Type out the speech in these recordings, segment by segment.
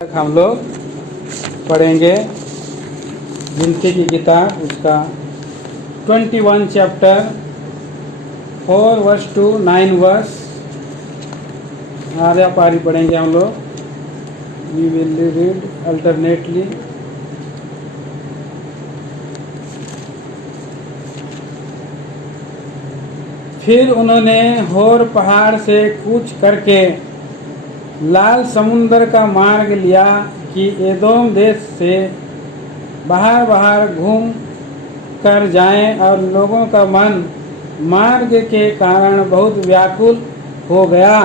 तक हम लोग पढ़ेंगे गिनती की किताब उसका 21 चैप्टर 4 वर्स टू 9 वर्स आधा पारी पढ़ेंगे हम लोग। We will read alternately. फिर उन्होंने होर पहाड़ से कूच करके लाल समुंदर का मार्ग लिया कि एदोम देश से बाहर घूम कर जाएं, और लोगों का मन मार्ग के कारण बहुत व्याकुल हो गया।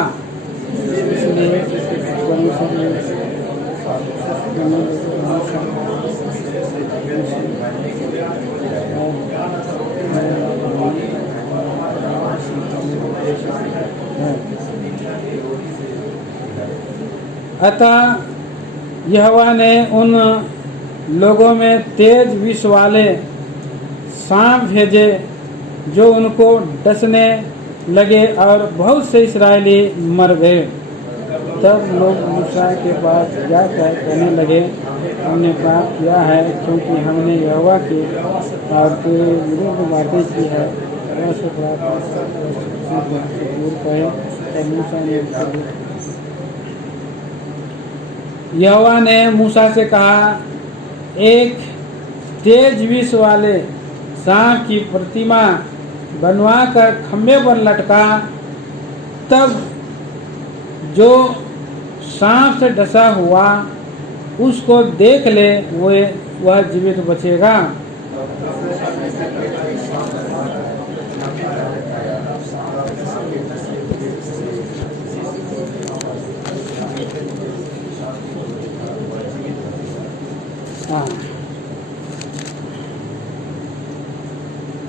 अतः यहोवा ने उन लोगों में तेज विष वाले सांप भेजे जो उनको डसने लगे, और बहुत से इस्राएली मर गए। तब लोग मूसा के पास जाकर कहने लगे, हमने पाप किया है, क्योंकि हमने यहोवा के और के विरुद्ध बातें की है। यहोवा ने मूसा से कहा, एक तेज विष वाले सांप की प्रतिमा बनवा कर खम्भे पर लटका, तब जो सांप से डसा हुआ उसको देख ले, वह जीवित बचेगा।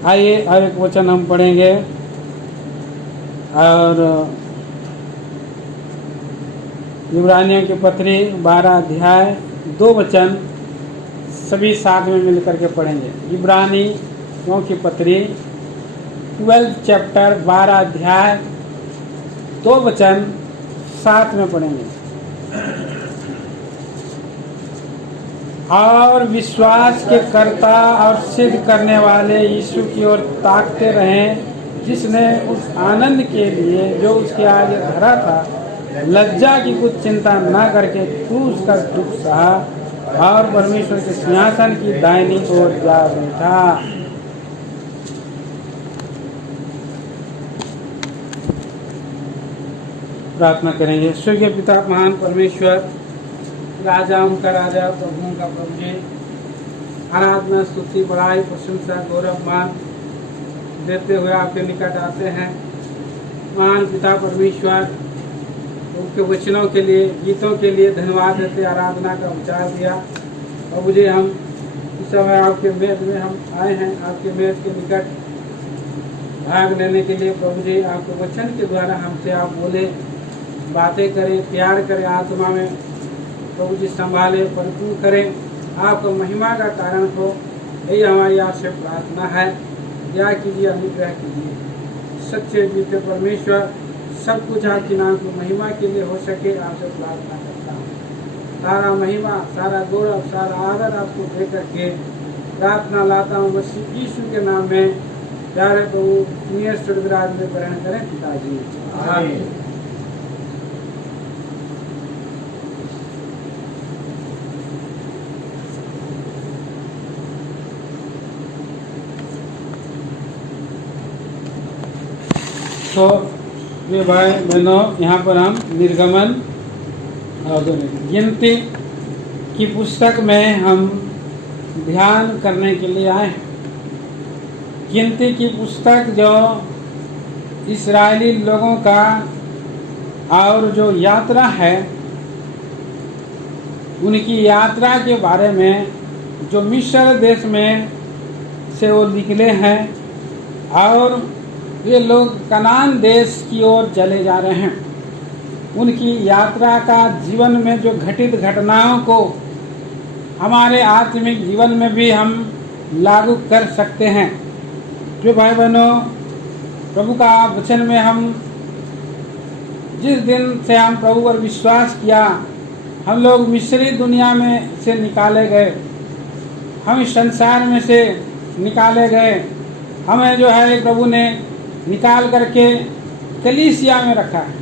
आइए अब एक वचन हम पढ़ेंगे, और इब्रानियों की पत्री 12 अध्याय 2 वचन सभी साथ में मिलकर के पढ़ेंगे। इब्रानियों की पत्री 12 चैप्टर 12 अध्याय 2 वचन साथ में पढ़ेंगे। और विश्वास के कर्ता और सिद्ध करने वाले यीशु की ओर ताकते रहें, जिसने उस आनंद के लिए जो उसके आगे धरा था लज्जा की कुछ चिंता न करके क्रूस का दुख सहा, और परमेश्वर के सिंहासन की दाहिनी ओर जा बैठा। प्रार्थना करेंगे। स्वर्गीय पिता, महान परमेश्वर, राजा उनका राजा, प्रभु का प्रभु जी, आराधना स्तुति बड़ाई प्रशंसा गौरव मान देते हुए आपके निकट आते हैं। महान पिता परमेश्वर, उनके वचनों के लिए, गीतों के लिए धन्यवाद देते, आराधना का विचार दिया। प्रभु जी, हम इस समय आपके मेज में हम आए हैं, आपके मेज के निकट भाग लेने के लिए। प्रभु जी, आपके वचन के द्वारा हमसे आप बोले, बातें करें, प्यार करें, आत्मा में प्रभु जी संभाले, परिपूर्ण करें, आपको महिमा का कारण हो, यही हमारी आपसे प्रार्थना है। दया कीजिए, अनुग्रह कीजिए। सच्चे जीते परमेश्वर, सब कुछ आपके नाम की महिमा के लिए हो सके, आपसे प्रार्थना करता हूँ। सारा महिमा, सारा गौरव, सारा आदर आपको दे करके प्रार्थना लाता हूँ मसीह यीशु के नाम में। प्यारे प्रभु, दुनिया स्वर्गराज में ग्रहण करें पिताजी, आमीन। तो वे भाई बहनों, यहाँ पर हम निर्गमन और गिनती की पुस्तक में हम ध्यान करने के लिए आए हैं। गिनती की पुस्तक जो इस्राएली लोगों का और जो यात्रा है, उनकी यात्रा के बारे में, जो मिस्र देश में से वो निकले हैं और ये लोग कनान देश की ओर चले जा रहे हैं, उनकी यात्रा का जीवन में जो घटित घटनाओं को हमारे आत्मिक जीवन में भी हम लागू कर सकते हैं। जो भाई बहनों, प्रभु का वचन में हम जिस दिन से हम प्रभु पर विश्वास किया हम लोग मिस्री दुनिया में से निकाले गए, हम इस संसार में से निकाले गए, हमें जो है प्रभु ने निकाल करके कलीसिया में रखा है।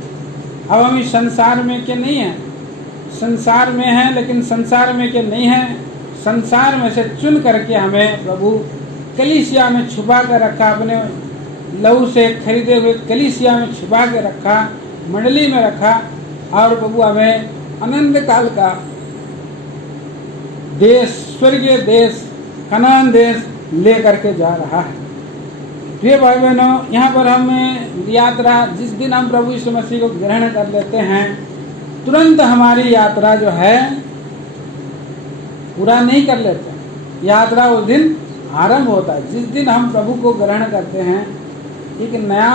अब हम इस संसार में के नहीं हैं, संसार में हैं लेकिन संसार में के नहीं हैं। संसार में से चुन करके हमें प्रभु कलीसिया में छुपा कर रखा, अपने लहू से खरीदे हुए कलीसिया में छुपा के रखा, मंडली में रखा। और प्रभु हमें अनंत काल का देश, स्वर्गीय देश, कनान देश ले करके जा रहा है। प्रिय भाई बहनों, यहाँ पर हमें यात्रा, जिस दिन हम प्रभु यीशु मसीह को ग्रहण कर लेते हैं, तुरंत हमारी यात्रा जो है पूरा नहीं कर लेते। यात्रा उस दिन आरंभ होता है जिस दिन हम प्रभु को ग्रहण करते हैं। एक नया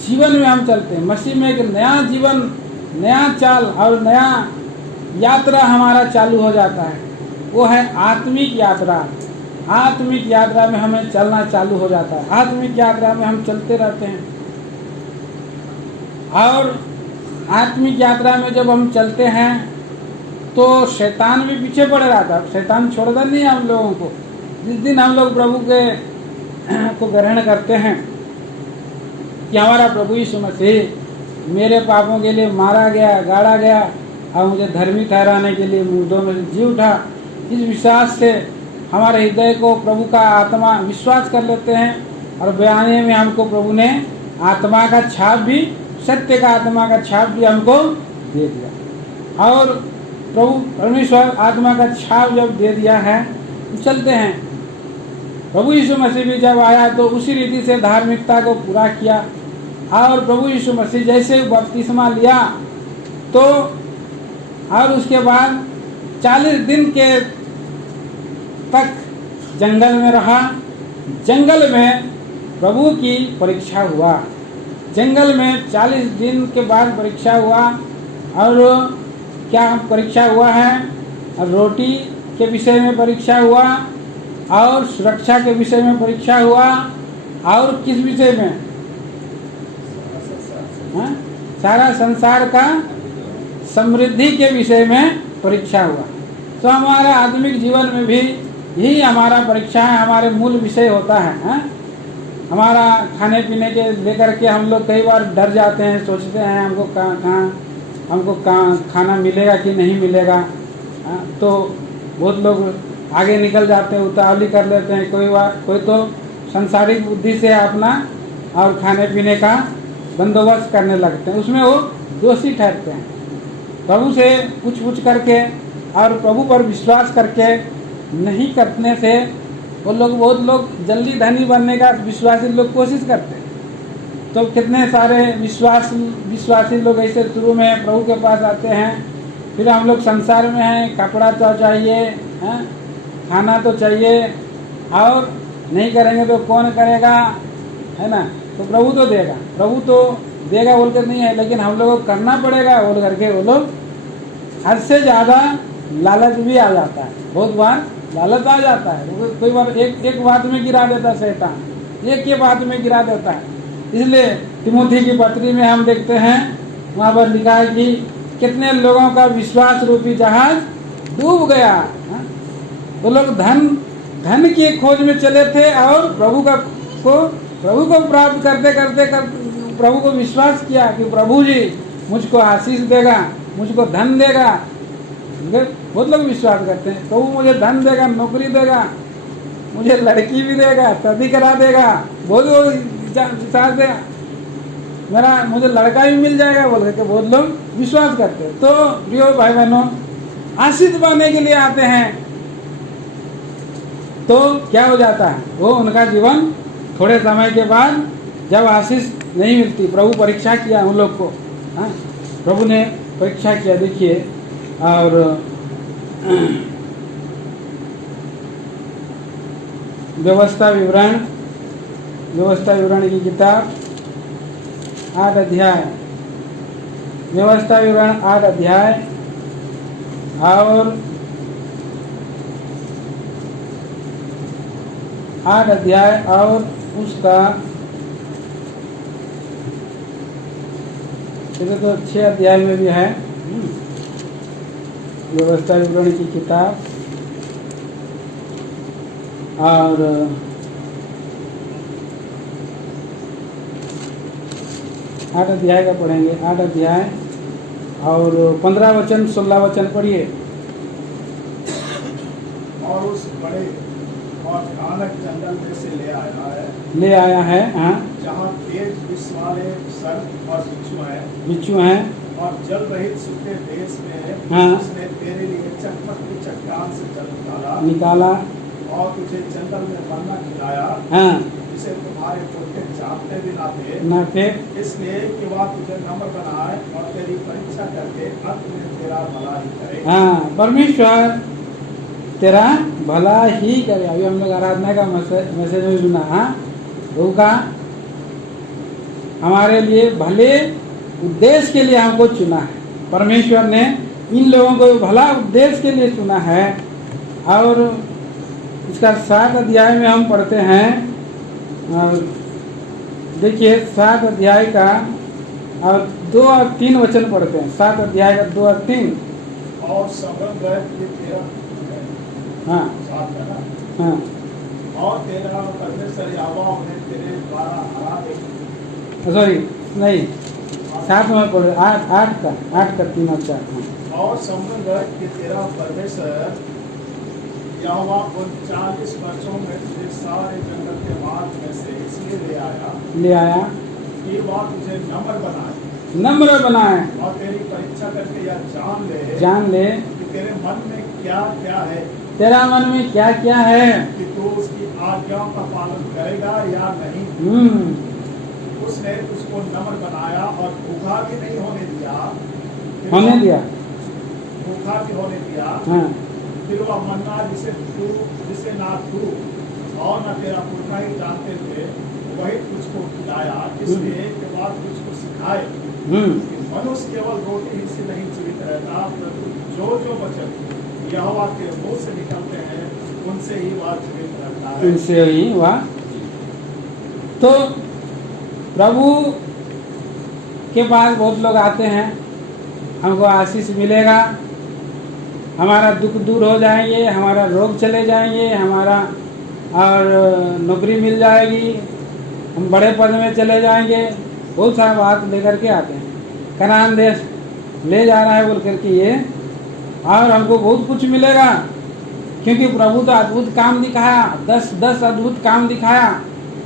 जीवन में हम चलते हैं, मसीह में एक नया जीवन, नया चाल और नया यात्रा हमारा चालू हो जाता है। वो है आत्मिक यात्रा। आत्मिक यात्रा में हमें चलना चालू हो जाता है। आत्मिक यात्रा में हम चलते रहते हैं और आत्मिक यात्रा में जब हम चलते हैं तो शैतान भी पीछे पड़ रहा था। शैतान छोड़ता नहीं है हम लोगों को। जिस दिन हम लोग प्रभु के को ग्रहण करते हैं कि हमारा प्रभु यीशु मसीह मेरे पापों के लिए मारा गया, गाड़ा गया और मुझे धर्मी ठहराने के लिए मुर्दों में से जी उठा, इस विश्वास से हमारे हृदय को प्रभु का आत्मा विश्वास कर लेते हैं और बयाने में हमको प्रभु ने आत्मा का छाप भी, सत्य का आत्मा का छाप भी हमको दे दिया। और प्रभु परमेश्वर आत्मा का छाप जब दे दिया है तो चलते हैं। प्रभु यीशु मसीह भी जब आया तो उसी रीति से धार्मिकता को पूरा किया। और प्रभु यीशु मसीह जैसे बपतिस्मा लिया तो और उसके बाद 40 दिन के तक जंगल में रहा। जंगल में प्रभु की परीक्षा हुआ। जंगल में 40 दिन के बाद परीक्षा हुआ। और क्या परीक्षा हुआ है? रोटी के विषय में परीक्षा हुआ और सुरक्षा के विषय में परीक्षा हुआ। और किस विषय में? सारा संसार का समृद्धि के विषय में परीक्षा हुआ। तो हमारा आत्मिक जीवन में भी यही हमारा परीक्षा है, हमारे मूल विषय होता है। हमारा खाने पीने के लेकर के हम लोग कई बार डर जाते हैं, सोचते हैं हमको खाना मिलेगा कि नहीं मिलेगा। तो बहुत लोग आगे निकल जाते हैं, उतावली कर लेते हैं। कोई तो संसारिक बुद्धि से अपना और खाने पीने का बंदोबस्त करने लगते हैं, उसमें वो दोषी ठहरते हैं। प्रभु से पूछ करके और प्रभु पर विश्वास करके नहीं करने से वो लोग, बहुत लोग जल्दी धनी बनने का विश्वासी लोग कोशिश करते हैं। तो कितने सारे विश्वासी लोग ऐसे शुरू में प्रभु के पास आते हैं, फिर हम लोग संसार में हैं, कपड़ा तो चाहिए, खाना तो चाहिए, और नहीं करेंगे तो कौन करेगा, है ना। तो प्रभु तो देगा बोल कर नहीं है, लेकिन हम लोगों को करना पड़ेगा बोल करके वो लोग हद से ज़्यादा लालच भी आ जाता है। बहुत बार लालच आ जाता है। कोई बार एक बात में गिरा देता है शैतान, एक ही बात में गिरा देता है। इसलिए तिमोथी की पत्री में हम देखते हैं, वहाँ पर लिखा है कि कितने लोगों का विश्वास रूपी जहाज डूब गया। वो लोग धन की खोज में चले थे और प्रभु को प्राप्त करते करते प्रभु को विश्वास किया कि प्रभु जी मुझको आशीष देगा, मुझको धन देगा। बहुत लोग विश्वास करते हैं, प्रभु मुझे धन देगा, नौकरी देगा, मुझे लड़की भी देगा, शादी करा देगा, बहुत विश्वास देगा, मुझे लड़का भी मिल जाएगा बोल करके बहुत लोग विश्वास करते हैं। तो प्रिय भाई बहनों, आशीष पाने के लिए आते हैं तो क्या हो जाता है, वो उनका जीवन थोड़े समय के बाद जब आशीष नहीं मिलती, प्रभु परीक्षा किया उन लोग को। प्रभु ने परीक्षा किया, देखिए। और व्यवस्था विवरण की किताब 8 अध्याय, व्यवस्था विवरण 8 अध्याय और 8 अध्याय और उसका तो 6 अध्याय में भी है। व्यवस्था विवरण की किताब और 8 अध्याय का पढ़ेंगे। 8 अध्याय और 15 वचन 16 वचन पढ़िए। और उस बड़े और भयानक जंगल में से ले आया है हाँ, जहाँ तेज विष वाले सर्प और बिच्छू हैं और जल रहित सूखे देश में हाँ। उसने तेरे लिए चकमक चट्टान से जल निकाला और तुझे जंगल में मन्ना खिलाया हाँ, जिसे तुम्हारे पुरखे जानते भी ना थे, इसलिए कि वह तुझे नम्र बनाए और तेरी परीक्षा करके अंत में तेरा भला ही करे। हाँ, परमेश्वर तेरा भला ही करे। अभी हम लोग आराधना का मैसेज में सुना। हाँ, प्रभु का हमारे लिए भले उद्देश्य के लिए हमको चुना है। परमेश्वर ने इन लोगों को भला उद्देश्य के लिए चुना है। और इसका 7 अध्याय में हम पढ़ते हैं। और देखिए 7 अध्याय का और 2 और 3 वचन पढ़ते हैं। 7 अध्याय का 2 और 3। और समृद्ध है ये तेरा हाँ साथ है ना। हाँ, और तेरा परमेश्वर यहोवा उन्हें तेरे द्वारा हरा देगा। सॉरी नहीं, 7 में पढ़े, 8 का 3 और 4। हाँ। और समृद्ध है कि तेरा परमेश्वर यहोवा उन 40 वर्षों में तुझे सारे जंगल के मार्ग में से इसलिए ले आया कि वह तुझे नम्र बनाए और तेरी परीक्षा करके यह जान ले कि तेरे मन में क्या क्या है, तेरा मन में क्या क्या है, कि तू उसकी आज्ञाओं का पालन करेगा या नहीं। उसने उसको नम्र बनाया और भूखा भी नहीं होने दिया। भूखा भी होने दिया। हाँ। फिर वह मन्ना जिसे ना तू और न तेरा पुरखा ही जानते थे वही तुझको खिलाया, इसलिए कि बात तुझको सिखाए कि मनुष्य केवल रोटी ही से नहीं जीवित रहता, परंतु जो जो वचन यहोवा के मुंह से निकलते हैं उनसे ही वह जीवित रहता है। उनसे ही वह। तो प्रभु के पास बहुत लोग आते हैं, हमको आशीष मिलेगा, हमारा दुख दूर हो जाएंगे, हमारा रोग चले जाएंगे, हमारा और नौकरी मिल जाएगी, हम बड़े पद में चले जाएंगे। बहुत सारा बात लेकर के आते हैं। कनान देश ले जा रहा है बोल करके ये, और हमको बहुत कुछ मिलेगा क्योंकि प्रभु तो अद्भुत काम दिखाया। 10 अद्भुत काम दिखाया।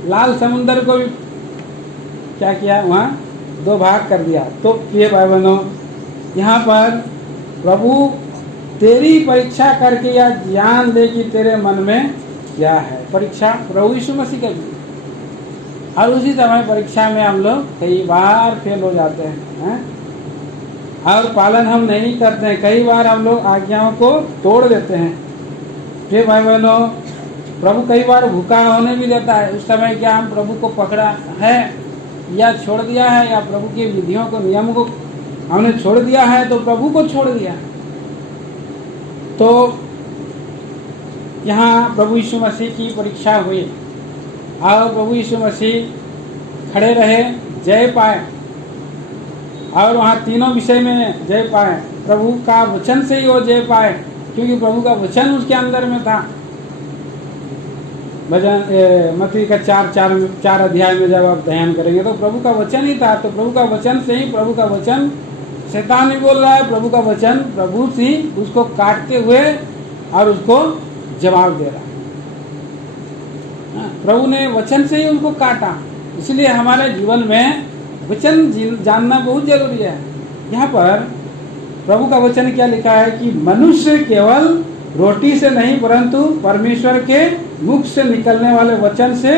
लाल समुद्र को भी क्या किया, वहाँ 2 भाग कर दिया। तो प्रिय भाई बहनों, यहाँ पर प्रभु तेरी परीक्षा करके या जान ले कि तेरे मन में क्या है। परीक्षा प्रभु यीशु मसीह का भी। और उसी समय परीक्षा में हम लोग कई बार फेल हो जाते हैं और पालन हम नहीं करते हैं। कई बार हम लोग आज्ञाओं को तोड़ देते हैं। प्रिय भाई बहनों, प्रभु कई बार भूखा होने भी देता है। उस समय क्या हम प्रभु को पकड़ा है या छोड़ दिया है, या प्रभु की विधियों को नियम को हमने छोड़ दिया है तो प्रभु को छोड़ दिया। तो यहाँ प्रभु यीशु मसीह की परीक्षा हुई और प्रभु यीशु मसीह खड़े रहे, जय पाए, और वहाँ तीनों विषय में जय पाए। प्रभु का वचन से ही वो जय पाए क्योंकि प्रभु का वचन उसके अंदर में था। भजन मत्ती का 4 अध्याय में जब आप ध्यान करेंगे तो प्रभु का वचन ही था। तो प्रभु का वचन से ही, प्रभु का वचन शैतान नहीं बोल रहा है, प्रभु का वचन प्रभु से उसको काटते हुए और उसको जवाब दे रहा है। प्रभु ने वचन से ही उनको काटा। इसलिए हमारे जीवन में वचन जानना बहुत जरूरी है। यहाँ पर प्रभु का वचन क्या लिखा है कि मनुष्य केवल रोटी से नहीं परंतु परमेश्वर के मुख से निकलने वाले वचन से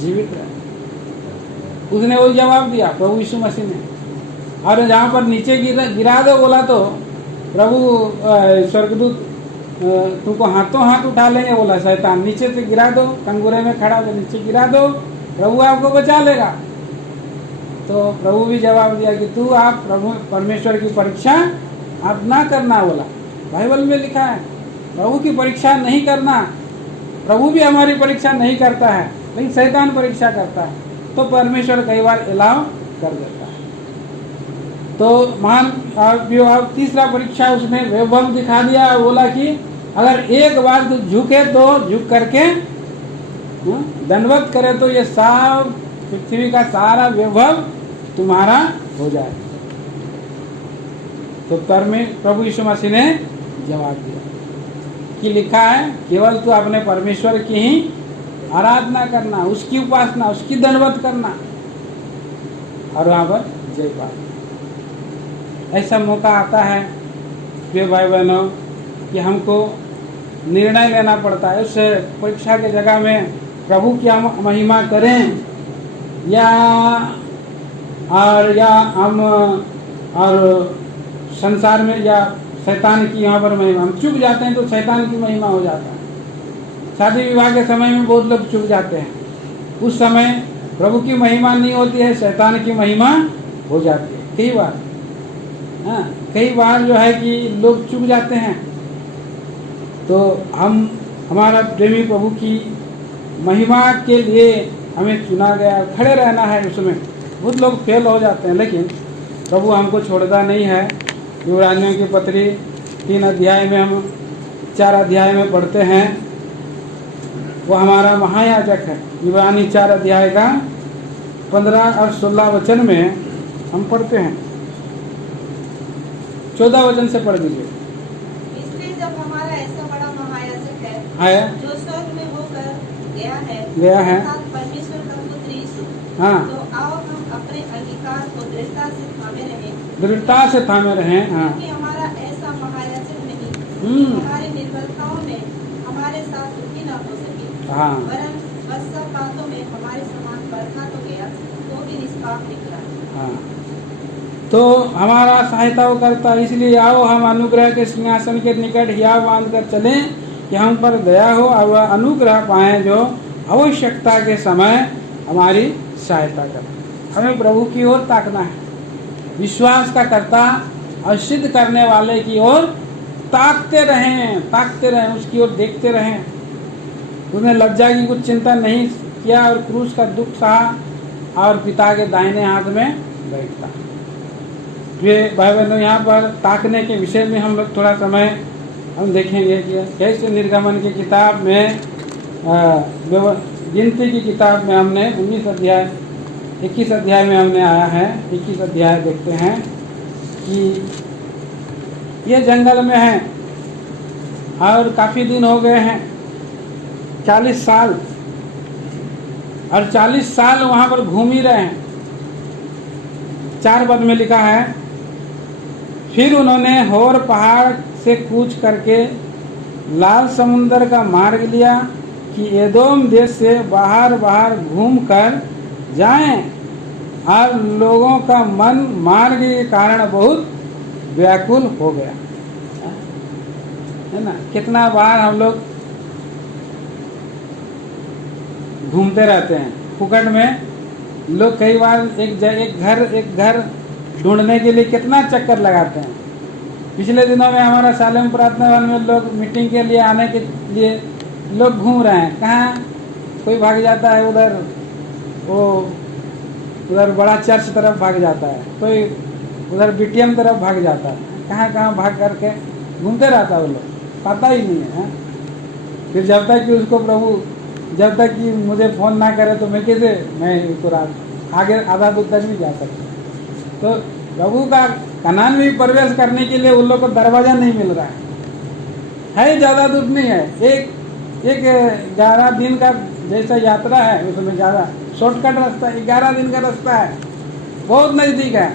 जीवित रहे। उसने वो जवाब दिया प्रभु यीशु मसीह ने। और जहाँ पर नीचे गिरा दो बोला तो प्रभु स्वर्गदूत तुमको हाथों हाथ उठा लेंगे बोला। शैतान नीचे से गिरा दो, कंगूरे में खड़ा हो नीचे गिरा दो, प्रभु आपको बचा लेगा। तो प्रभु भी जवाब दिया कि तू आप प्रभु परमेश्वर की परीक्षा आप ना करना बोला। बाइबल में लिखा है प्रभु की परीक्षा नहीं करना। प्रभु भी हमारी परीक्षा नहीं करता है लेकिन शैतान परीक्षा करता है। तो परमेश्वर कई बार अलाउ कर देता है। तो महान अब तीसरा परीक्षा उसने वैभव दिखा दिया और बोला कि अगर एक बार तो झुके तो झुक करके दंडवत करे तो ये सब पृथ्वी का सारा वैभव तुम्हारा हो जाए। तो प्रभु यीशु मसीह ने जवाब दिया कि लिखा है केवल तू अपने परमेश्वर की ही आराधना करना, उसकी उपासना, उसकी दंडवत करना और वहां पर जय पा। ऐसा मौका आता है प्रिय भाई बहनों कि हमको निर्णय लेना पड़ता है। उस परीक्षा के जगह में प्रभु की हम महिमा करें या हम और संसार में या शैतान की यहाँ पर महिमा। हम चुक जाते हैं तो शैतान की महिमा हो जाता है। शादी विवाह के समय में बहुत लोग चुक जाते हैं, उस समय प्रभु की महिमा नहीं होती है, शैतान की महिमा हो जाती है। कई बार जो है कि लोग चुक जाते हैं। तो हमारा प्रेमी प्रभु की महिमा के लिए हमें चुना गया, खड़े रहना है। उसमें बहुत लोग फेल हो जाते हैं, लेकिन प्रभु हमको छोड़ता नहीं है। इब्रानियों की पत्री 3 अध्याय में हम 4 अध्याय में पढ़ते हैं, वो हमारा महायाजक है। इब्रानी 4 अध्याय का 15 और 16 वचन में हम पढ़ते हैं। 14 वचन से पढ़ दीजिए। इसलिए जब हमारा ऐसा बड़ा महायाजक है जो स्वर्ग में होकर गया है परमेश्वर का पुत्र यीशु, हाँ, तो आओ हम अपने अंगीकार को दृढ़ता से थामे रहें। हाँ, क्योंकि हमारा ऐसा महायाजक नहीं हमारे निर्बलताओं में हमारे साथ दुखी न हो सके, हाँ, वरन बस सब बातों में हमारे समान परखा तो गया तो भी निष्पाप निकला। हाँ, तो हमारा सहायता वो करता। इसलिए आओ हम अनुग्रह के सिंहासन के निकट हियाव बांध कर चलें कि हम पर दया हो और वह अनुग्रह पाएं जो आवश्यकता के समय हमारी सहायता करे। हमें प्रभु की ओर ताकना है, विश्वास का कर्ता और सिद्ध करने वाले की ओर ताकते रहें, उसकी ओर देखते रहें। उसने लज्जा की कुछ चिंता नहीं किया और क्रूस का दुख सहा और पिता के दाहिने हाथ में बैठता। ये भाई बहनों, यहाँ पर ताकने के विषय में हम लोग थोड़ा समय हम देखेंगे कि कैसे निर्गमन की किताब में गिनती की किताब में हमने 21 अध्याय में हमने आया है। 21 अध्याय देखते हैं कि ये जंगल में है और काफ़ी दिन हो गए हैं, 40 साल, और 40 साल वहाँ पर घूम ही रहे हैं। 4 पद में लिखा है, फिर उन्होंने होर पहाड़ से कूच करके लाल समुंदर का मार्ग लिया कि एदोम देश से बाहर घूम कर जाएं, और लोगों का मन मार्ग के कारण बहुत व्याकुल हो गया। है ना, कितना बार हम लोग घूमते रहते हैं फुकट में। लोग कई बार एक घर ढूंढने के लिए कितना चक्कर लगाते हैं। पिछले दिनों में हमारा सालेम प्रार्थना भवन में लोग मीटिंग के लिए आने के लिए लोग घूम रहे हैं। कहाँ कोई भाग जाता है उधर बड़ा चर्च तरफ भाग जाता है, कोई उधर बीटीएम तरफ भाग जाता है, कहाँ भाग करके घूमते रहता है। वो लोग पता ही नहीं है। फिर जब तक कि उसको प्रभु जब तक कि मुझे फ़ोन ना करे तो मैं उसको आगे आधा दूर तक नहीं जा सकता। तो प्रभु का कनान में प्रवेश करने के लिए उन लोग को दरवाज़ा नहीं मिल रहा है। ज़्यादा दूर नहीं है, एक 11 दिन का जैसा यात्रा है, उसमें ज़्यादा शॉर्टकट रास्ता 11 दिन का रास्ता है, बहुत नज़दीक है।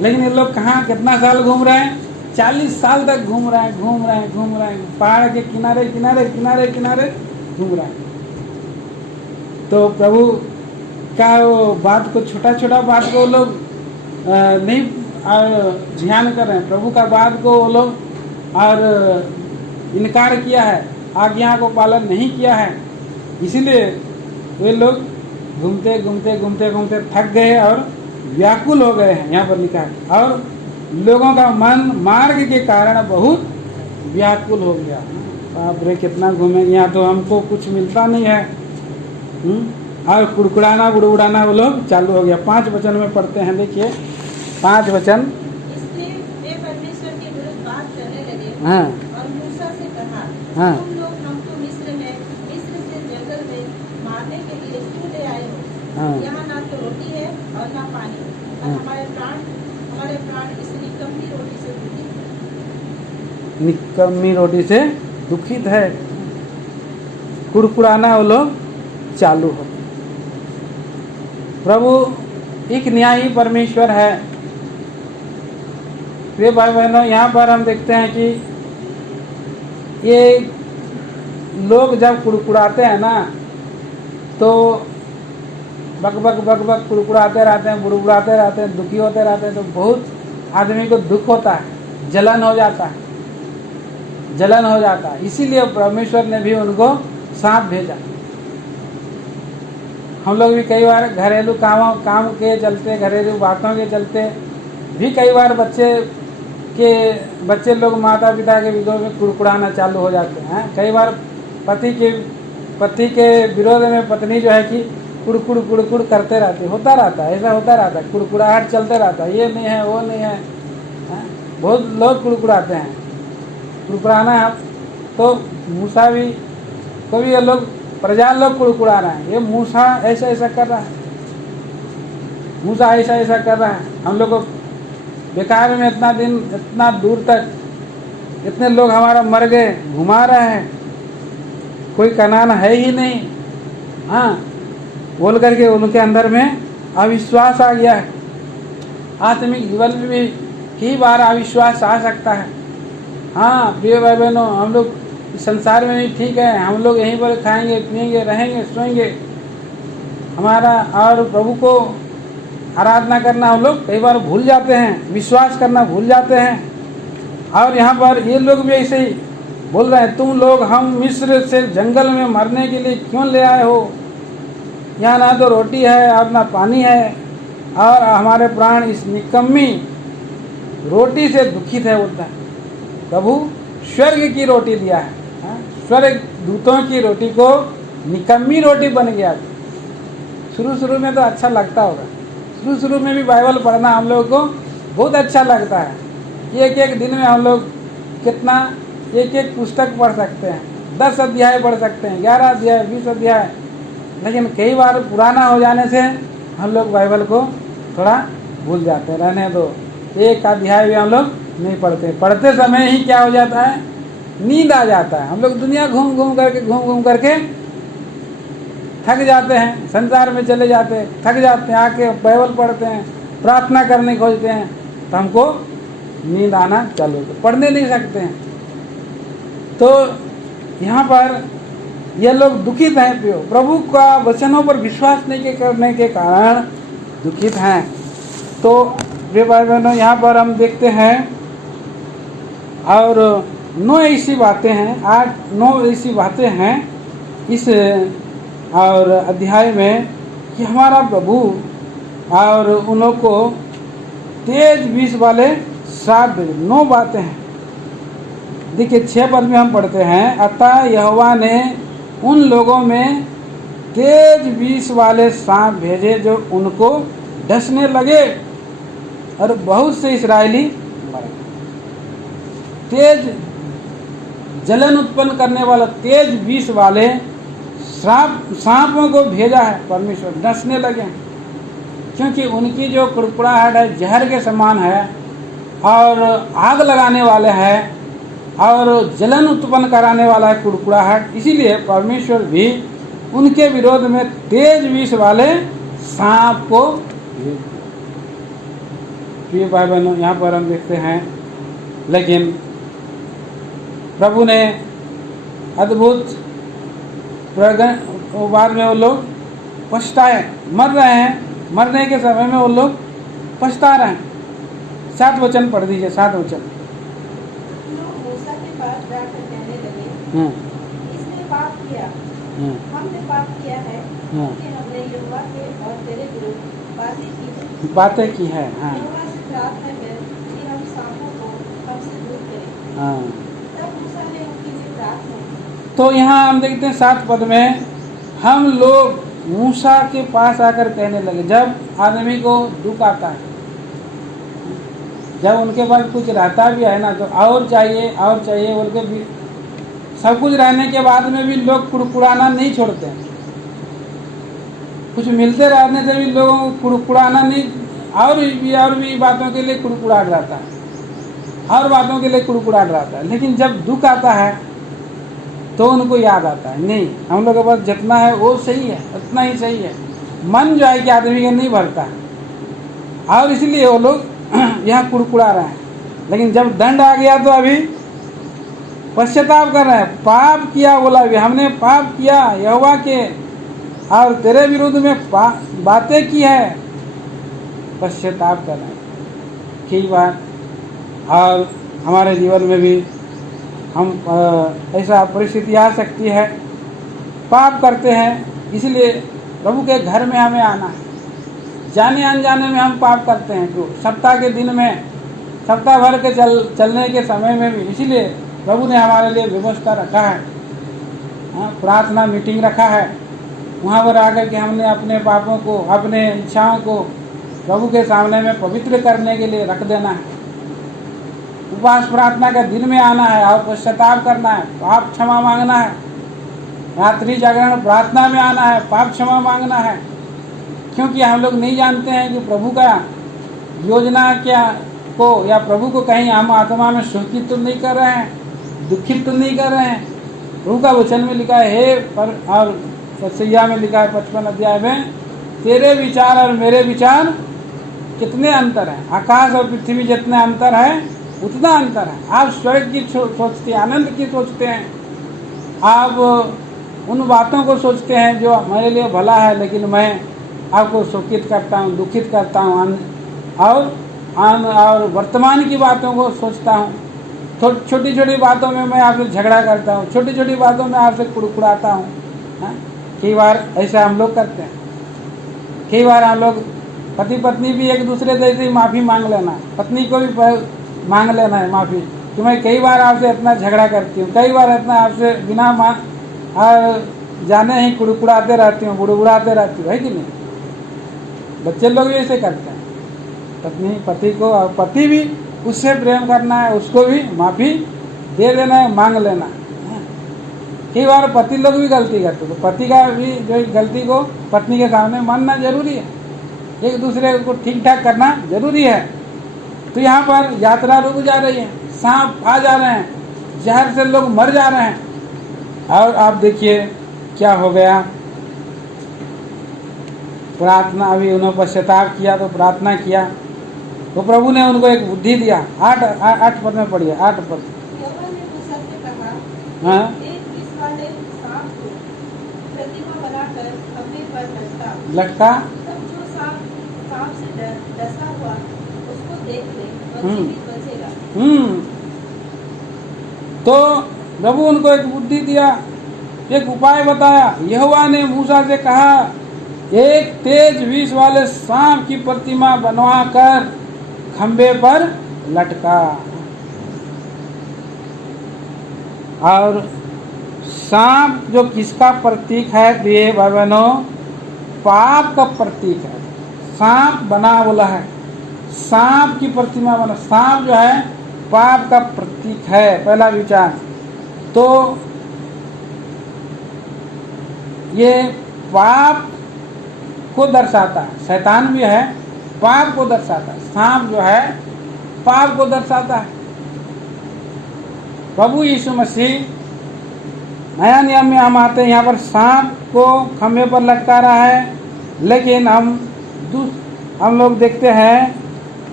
लेकिन ये लोग कहाँ कितना साल घूम रहे हैं? 40 साल तक घूम रहे हैं, पहाड़ के किनारे घूम रहे हैं। तो प्रभु का वो बात को छोटा बात को लोग नहीं ध्यान कर रहे हैं। प्रभु का बात को वो लोग और इनकार किया है, आज्ञा को पालन नहीं किया है। इसीलिए वे लोग घूमते थक गए और व्याकुल हो गए हैं, यहाँ पर लिखा है। और लोगों का मन मार्ग के कारण बहुत व्याकुल हो गया। बाप रे, कितना घूमेंगे, यहाँ तो हमको कुछ मिलता नहीं है। और कुड़कुड़ाना बुड़बुड़ाना वो लोग चालू हो गया। 5 वचन में पढ़ते हैं, देखिए 5 वचन। इसलिए वे परमेश्वर के विरुद्ध बात करने लगे हाँ और मूसा से कहा, हाँ। तुम लोग हमको मिस्र से जंगल में मारने के लिए क्यों ले आए हो? हाँ। यहाँ ना तो रोटी है और ना पानी, और हाँ। हमारे प्राण इस निकम्मी रोटी से दुखित हैं। निकम्मी रोटी से दुखित है। कुड़कुड़ाना वो लोग चालू हो। प्रभु एक न्यायी परमेश्वर है। प्रिय भाई बहनों, यहाँ पर हम देखते हैं कि ये लोग जब कुड़कुड़ाते हैं ना, तो बक बक बक बक कुड़कुड़ाते रहते हैं, बुड़बुड़ाते रहते हैं, दुखी होते रहते हैं, तो बहुत आदमी को दुख होता है, जलन हो जाता है, जलन हो जाता है। इसीलिए परमेश्वर ने भी उनको सांप भेजा। हम लोग भी कई बार घरेलू काम के चलते, घरेलू बातों के चलते भी कई बार बच्चे लोग माता पिता के विरोध में कुड़कुड़ाना चालू हो जाते हैं। कई बार पति के विरोध में पत्नी जो है कि कुड़कुड़ करते रहती, होता रहता है, ऐसा होता रहता है, कुड़कुड़ाहट चलते रहता है, ये नहीं है वो नहीं है। बहुत लोग कुड़कुड़ाते हैं। कुड़कुड़ाना तो मूसा भी को भी ये लोग प्रजा लोग कुड़कुड़ा रहे हैं, ये मूसा ऐसा ऐसा कर रहा है, मूसा ऐसा ऐसा कर रहा है। हम लोग को बेकार में इतना दिन, इतना दूर तक इतने लोग हमारा मर गए, घुमा रहे हैं, कोई कनान है ही नहीं। हाँ बोल करके उनके अंदर में अविश्वास आ गया है। आत्मिक जीवन में भी कई बार अविश्वास आ सकता है। हाँ प्रिय भाई बहनों, हम लोग संसार में भी ठीक है, हम लोग यहीं पर खाएंगे पिएंगे रहेंगे सोएंगे, हमारा और प्रभु को आराधना करना हम लोग कई बार भूल जाते हैं, विश्वास करना भूल जाते हैं। और यहाँ पर ये लोग भी ऐसे ही बोल रहे हैं, तुम लोग हम मिस्र से जंगल में मरने के लिए क्यों ले आए हो? यहाँ ना तो रोटी है और ना पानी है, और हमारे प्राण इस निकम्मी रोटी से दुखित है। बोलता है प्रभु स्वर्ग की रोटी दिया है, स्वर्ग दूतों की रोटी को निकम्मी रोटी बन गया। शुरू में तो अच्छा लगता होगा, शुरू में भी बाइबल पढ़ना हम लोग को बहुत अच्छा लगता है। एक दिन में हम लोग कितना एक पुस्तक पढ़ सकते हैं, 10 अध्याय पढ़ सकते हैं, 11 अध्याय 20 अध्याय। लेकिन कई बार पुराना हो जाने से हम लोग बाइबल को थोड़ा भूल जाते हैं। रहने दो, एक अध्याय भी हम लोग नहीं पढ़ते, पढ़ते समय ही क्या हो जाता है, नींद आ जाता है। हम लोग दुनिया घूम घूम करके थक जाते हैं, संसार में चले जाते हैं, थक जाते हैं, आके बाइबल पढ़ते हैं, प्रार्थना करने खोजते हैं, तो हमको नींद आना चालू होता है, पढ़ने नहीं सकते हैं। तो यहाँ पर ये लोग दुखित हैं, प्रभु का वचनों पर विश्वास नहीं करने के कारण दुखित हैं। तो प्रिय भाई बहनों, यहाँ पर हम देखते हैं और 9 ऐसी बातें हैं, 8-9 ऐसी बातें हैं इस और अध्याय में कि हमारा प्रभु और उन लोग को तेज विष वाले श्राप दे। 9 बातें हैं। देखिए 6 पद में हम पढ़ते हैं, अतः यहोवा ने उन लोगों में तेज विष वाले सांप भेजे जो उनको डसने लगे और बहुत से इस्राएली मरे। तेज जलन उत्पन्न करने वाला तेज विष वाले सांपों को भेजा है परमेश्वर, डसने लगे, क्योंकि उनकी जो कुड़कुड़ाहट है जहर के समान है और आग लगाने वाले है और जलन उत्पन्न कराने वाला है कुड़कुड़ाहट। इसीलिए परमेश्वर भी उनके विरोध में तेज विष वाले सांप को। प्रिय भाई बहनों, यहाँ पर हम देखते हैं, लेकिन प्रभु ने अद्भुत बाद में वो लोग पछताए, मर रहे हैं, मरने के समय में वो लोग पछता रहे हैं। 7 वचन पढ़ दीजिए, 7 वचन। लोग मूसा के पास जाकर कहने लगे, इसने पाप किया, हमने पाप किया है कि हमने यहोवा के और तेरे विरुद्ध बातें की है। यहोवा से प्रार्थना कर कि हम सांपों को हमसे दूर करें। तब मूसा ने उनकी से प्रार्थना की। तो यहाँ हम देखते हैं 7 पद में, हम लोग मूसा के पास आकर कहने लगे। जब आदमी को दुख आता है, जब उनके पास कुछ रहता भी है ना तो और चाहिए बोल के भी सब कुछ रहने के बाद में भी लोग कुड़कुड़ाना नहीं छोड़ते। कुछ मिलते रहने से भी लोगों को कुड़कुड़ाना नहीं, और भी बातों के लिए कुड़कुड़ाहट रहता है, और बातों के लिए कुड़कुड़ाहट रहता है। लेकिन जब दुख आता है तो उनको याद आता है नहीं, हम लोग के पास जितना है वो सही है, उतना ही सही है। मन जो है कि आदमी का नहीं भरता है, और इसलिए वो लोग यहाँ कुड़कुड़ा रहे हैं। लेकिन जब दंड आ गया तो अभी पश्चाताप कर रहे हैं। पाप किया बोला, अभी हमने पाप किया यहोवा के और तेरे विरुद्ध में बातें की है, पश्चाताप कर रहे हैं। कई बार और हमारे जीवन में भी हम ऐसा परिस्थिति आ सकती है, पाप करते हैं, इसलिए प्रभु के घर में हमें आना है। जाने अनजाने में हम पाप करते हैं, जो सप्ताह के दिन में, सप्ताह भर के चलने के समय में भी, इसीलिए प्रभु ने हमारे लिए व्यवस्था रखा है, प्रार्थना मीटिंग रखा है। वहाँ पर आकर के हमने अपने पापों को, अपने इच्छाओं को प्रभु के सामने में पवित्र करने के लिए रख देना है। उपवास प्रार्थना का दिन में आना है और पश्चाताप करना है, पाप क्षमा मांगना है। रात्रि जागरण प्रार्थना में आना है, पाप क्षमा मांगना है। क्योंकि हम लोग नहीं जानते हैं कि प्रभु का योजना क्या को, या प्रभु को कहीं हम आत्मा में शोकित तो नहीं कर रहे हैं, दुखित तो नहीं कर रहे हैं। प्रभु का वचन में लिखा है, हे पर, और सैया में लिखा है 55 अध्याय में, तेरे विचार और मेरे विचार कितने अंतर है, आकाश और पृथ्वी जितने अंतर है उतना अंतर है। आप स्वर्ग की सोचते हैं, आनंद की सोचते हैं, आप उन बातों को सोचते हैं जो हमारे लिए भला है, लेकिन मैं आपको शोकित करता हूँ, दुखित करता हूँ, और वर्तमान की बातों को सोचता हूँ। छोटी छोटी बातों में मैं आपसे झगड़ा करता हूँ, छोटी छोटी बातों में आपसे कुड़कुड़ाता हूँ। कई बार ऐसा हम लोग करते हैं। कई बार हम लोग पति पत्नी भी एक दूसरे से ही माफ़ी मांग लेना, पत्नी को भी मांग लेना है माफ़ी कि मैं कई बार आपसे इतना झगड़ा करती हूँ, कई बार इतना आपसे बिना जाने ही कुड़कुड़ाते रहती हूँ, बुड़बुड़ाते रहती हूँ, है कि नहीं। बच्चे लोग भी ऐसे करते हैं। पत्नी पति को, और पति भी उससे प्रेम करना है, उसको भी माफ़ी दे देना है, मांग लेना है। कई बार पति लोग भी गलती करते, तो पति का भी जो गलती को पत्नी के सामने मानना जरूरी है, एक दूसरे को ठीक ठाक करना जरूरी है। तो यहाँ पर यात्रा रुक जा रही है, सांप आ जा रहे हैं, जहर से लोग मर जा रहे हैं। और आप देखिए क्या हो गया, प्रार्थना, अभी उन्होंने पश्चाताप किया तो प्रार्थना किया तो प्रभु ने उनको एक बुद्धि दिया। 8 पद में पढ़िए, 8 पद। यहोवा ने मूसा से कहा, हाँ, एक विष वाले सांप को प्रतिमा बनाकर खंभे पर लटका, तब जो सांप से डसा हुआ उसको देख ले, वह जीवित बचेगा। तो प्रभु उनको एक बुद्धि दिया, एक उपाय बताया। यहोवा ने मूसा से कहा, एक तेज विष वाले सांप की प्रतिमा बनवा कर खंबे पर लटका। और सांप जो किसका प्रतीक है, प्रिय भाई बहनों, पाप का प्रतीक है। सांप बना बोला है, सांप की प्रतिमा बना, सांप जो है पाप का प्रतीक है, पहला विचार। तो ये पाप को दर्शाता है, शैतान भी है, पाप को दर्शाता है। सांप जो है पाप को दर्शाता है। प्रभु यीशु मसीह नया नियम में हम आते हैं, यहाँ पर सांप को खंभे पर लटका रहा है, लेकिन हम लोग देखते हैं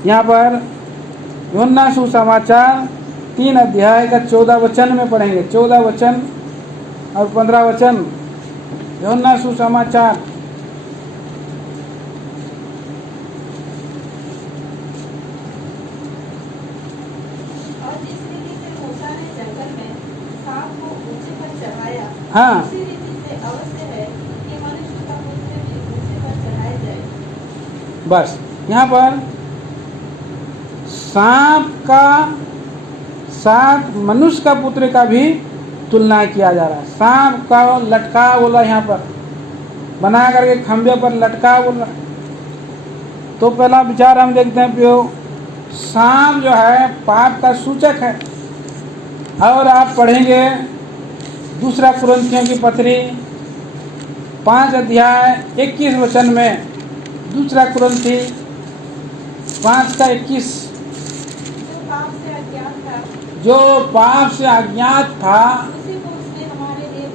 यहाँ पर यूहन्ना सुसमाचार 3 अध्याय का 14 वचन में पढ़ेंगे, 14 वचन और 15 वचन। यूहन्ना सुसमाचार हाँ, उसी रीति से अवश्य है कि मनुष्य का पुत्र भी ऊंचे पर चढ़ाया जाए। बस यहाँ पर सांप का साथ मनुष्य का पुत्र का भी तुलना किया जा रहा है। सांप का लटका बोला, यहाँ पर बना करके खंभे पर लटका बोला। तो पहला विचार हम देखते हैं प्रियो, सांप जो है पाप का सूचक है। और आप पढ़ेंगे दूसरा कुरिन्थियों की पत्री 5 अध्याय 21 वचन में, दूसरा कुरिन्थी 5 का 21, जो पाप से अज्ञात था उसी को उसने हमारे लिए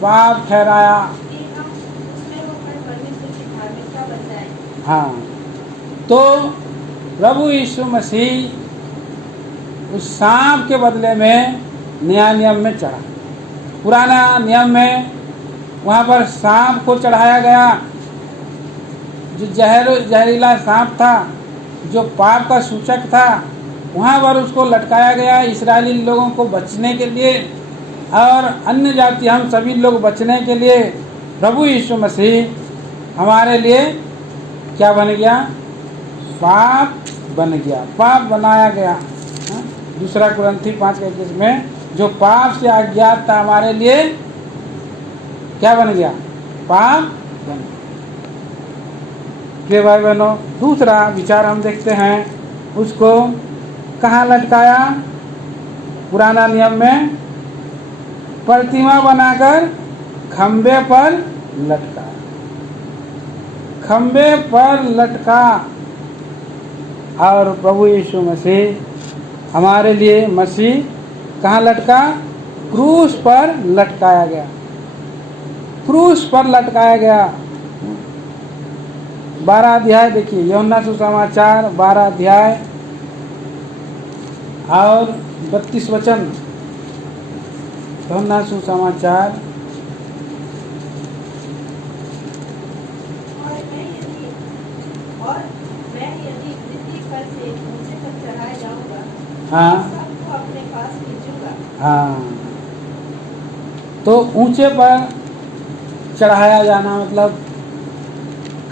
पाप ठहराया। कि हम उसमें होकर परमेश्वर की धार्मिकता बन जाएं। हाँ, तो प्रभु यीशु मसीह उस सांप के बदले में नया नियम में चढ़ा। पुराना नियम में वहाँ पर सांप को चढ़ाया गया, जो जहरीला सांप था, जो पाप का सूचक था, वहाँ पर उसको लटकाया गया इस्राएली लोगों को बचने के लिए, और अन्य जाति हम सभी लोग बचने के लिए प्रभु यीशु मसीह हमारे लिए क्या बन गया? पाप बन गया, पाप बनाया गया। दूसरा कुरिन्थी 5:21 में जो पाप से अज्ञात था हमारे लिए क्या बन गया? पाप बन गया। प्रिय भाई बहनों, दूसरा विचार हम देखते हैं, उसको कहाँ लटकाया? पुराना नियम में प्रतिमा बनाकर खंबे पर लटका, खंबे पर लटका। और प्रभु यीशु मसीह हमारे लिए मसीह कहाँ लटका? क्रूस पर लटकाया गया, क्रूस पर लटकाया गया। 12 अध्याय देखिए, यूहन्ना सुसमाचार 12 अध्याय और 32 वचन। यूहन्ना सुसमाचार और मैं यदि मृत्यु पर से ऊंचे पर चढ़ाया जाऊंगा, हाँ सबको अपने पास खींचूंगा। हाँ, तो ऊंचे पर चढ़ाया जाना मतलब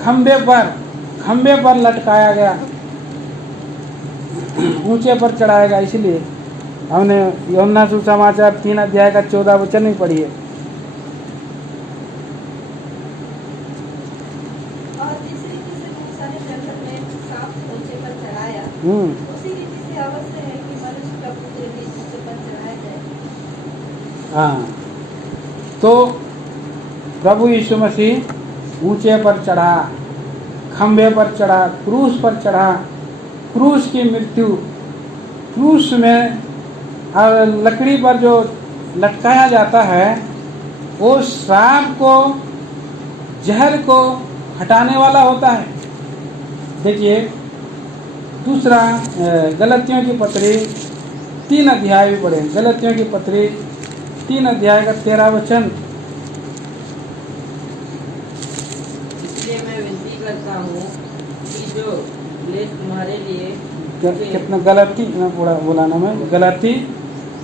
खंबे पर लटकाया गया, ऊंचे पर चढ़ाया गया। इसलिए हमने यूहन्ना सुसमाचार 3 अध्याय का 14 वचन ही पढ़िए। और जिस रीति से मूसा ने जंगल में सांप को ऊंचे पर चढ़ाया, उसी रीति से अवश्य है कि मनुष्य का पुत्र भी ऊंचे पर चढ़ाया जाए। हाँ, तो प्रभु यीशु मसीह ऊंचे पर चढ़ा, खंबे पर चढ़ा, क्रूस पर चढ़ा। क्रूस की मृत्यु, क्रूस में लकड़ी पर जो लटकाया जाता है वो श्राप को, जहर को हटाने वाला होता है। देखिए दूसरा गलतियों की पत्री 3 अध्याय भी पढ़े, गलतियों की पत्री 3 अध्याय का 13 वचन। इसलिए मैं विनती करता हूँ कि जो क्लेश तुम्हारे लिए कितना गलती बोलाना में, गलती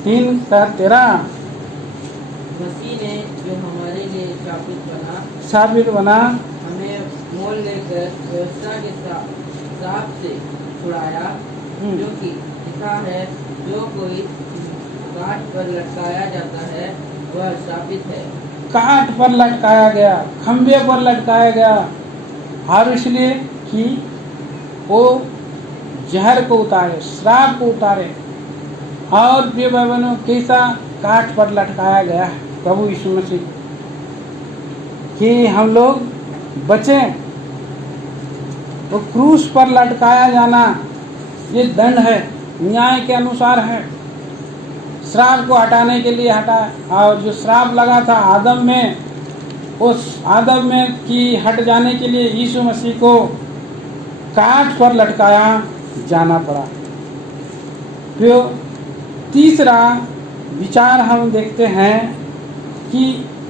3 का 13। मसीह ने जो हमारे लिए साबित बना, हमें मोल लेकर व्यवस्था के साथ से छुड़ाया, जो कि लिखा है, जो कोई काठ पर लटकाया जाता है वह शापित है। काठ पर लटकाया गया, खंबे पर लटकाया गया, और इसलिए कि वो जहर को उतारे, श्राप को उतारे। और प्रिय भाई बहनों, कैसा काठ पर लटकाया गया है प्रभु यीशु मसीह, कि हम लोग बचें। वो क्रूस पर लटकाया जाना ये दंड है, न्याय के अनुसार है, श्राप को हटाने के लिए हटा। और जो श्राप लगा था आदम में, उस आदम में की हट जाने के लिए यीशु मसीह को काठ पर लटकाया जाना पड़ा। फिर तीसरा विचार हम देखते हैं कि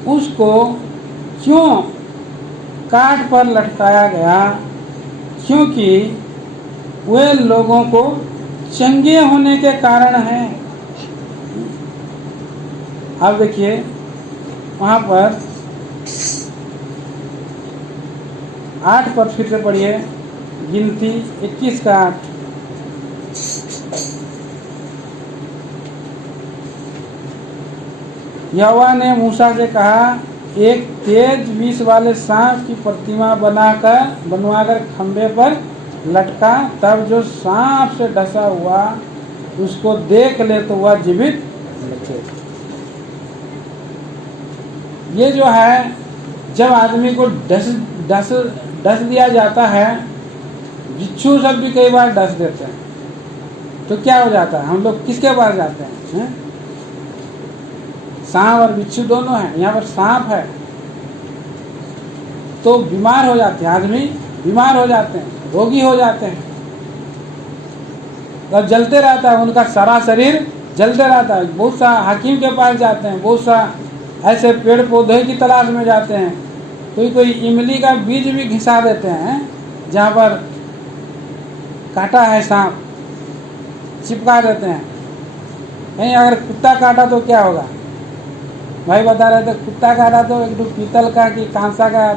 उसको क्यों काठ पर लटकाया गया, क्योंकि वे लोगों को चंगे होने के कारण है। अब देखिए वहाँ पर 8 पर फिर से पढ़िए, गिनती 21 का 8। यहोवा ने मूसा से कहा, एक तेज विष वाले सांप की प्रतिमा बनवाकर खंबे पर लटका, तब जो सांप से डसा हुआ उसको देख ले तो वह जीवित बचे। ये जो है, जब आदमी को डस दिया जाता है, बिच्छू सब भी कई बार डस देते हैं, तो क्या हो जाता है? हम लोग किसके पास जाते हैं? सांप और बिच्छू दोनों हैं। यहाँ पर सांप है तो बीमार हो जाते हैं, आदमी बीमार हो जाते हैं, रोगी हो जाते हैं, और जलते रहता है, उनका सारा शरीर जलते रहता है। बहुत सा हकीम के पास जाते हैं, बहुत सा ऐसे पेड़ पौधे की तलाश में जाते हैं, कोई इमली का बीज भी घिसा देते हैं जहाँ पर काटा है सांप, चिपका देते हैं। कहीं अगर कुत्ता काटा तो क्या होगा? भाई बता रहे थे, कुत्ता काटा तो एक पीतल का कि कांसा का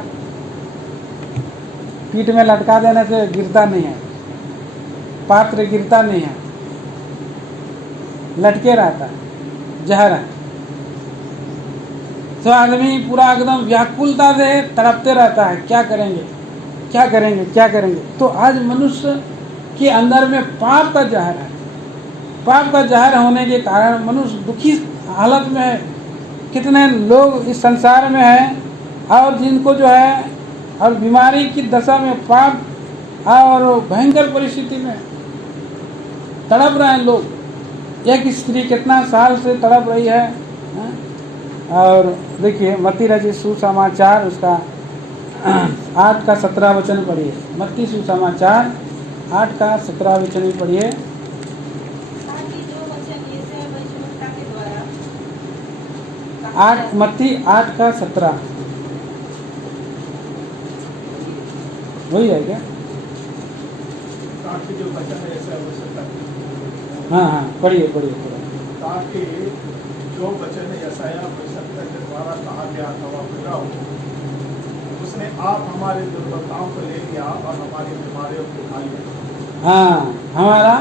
पीठ में लटका देने से गिरता नहीं है, पात्र गिरता नहीं है, लटके रहता है, जहर है। तो आदमी पूरा एकदम व्याकुलता से तड़पते रहता है, क्या करेंगे क्या करेंगे क्या करेंगे। तो आज मनुष्य के अंदर में पाप का जहर है। पाप का जहर होने के कारण मनुष्य दुखी हालत में है। कितने लोग इस संसार में हैं और जिनको जो है और बीमारी की दशा में, पाप और भयंकर परिस्थिति में तड़प रहे हैं लोग। एक स्त्री कितना साल से तड़प रही है। और देखिए मत्ती रचित सुसमाचार उसका 8 का 17 वचन पढ़िए। मत्ती सुसमाचार 8 का 17 वचन पढ़िए। मत्ती 8 का 17 वही है क्या? ताकि जो वचन है ऐसा वचन, हाँ पढ़िए। ताकि जो वचन यशायाह भविष्यवक्ता के द्वारा कहा गया था वह पूरा हो। उसने आप हमारे दुर्बलताओं को ले लिया और हमारी बीमारियों को उठा लिया। हाँ, हमारा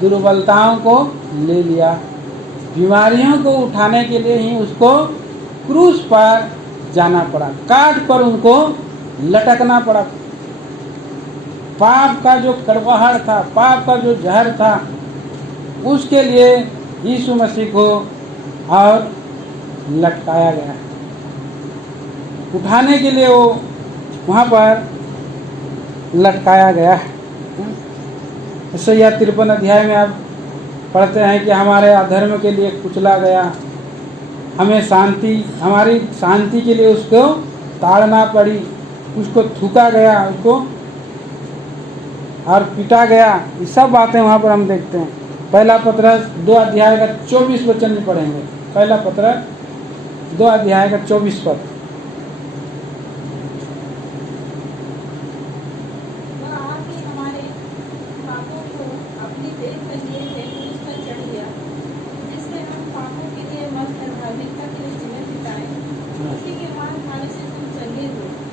दुर्बलताओं को ले लिया। बीमारियों को उठाने के लिए ही उसको क्रूस पर जाना पड़ा, काट पर उनको लटकना पड़ा। पाप का जो कड़वाहट था, पाप का जो जहर था, उसके लिए यीशु मसीह को और लटकाया गया। उठाने के लिए वो वहाँ पर लटकाया गया। इसलिए 53 अध्याय में आप पढ़ते हैं कि हमारे अधर्म के लिए कुचला गया, हमें शांति, हमारी शांति के लिए उसको ताड़ना पड़ी, उसको थूका गया, उसको और पीटा गया। ये सब बातें वहाँ पर हम देखते हैं। पहला पत्रस 2 अध्याय का 24 वचन में पढ़ेंगे। पहला पत्रस 2 अध्याय का 24 पद।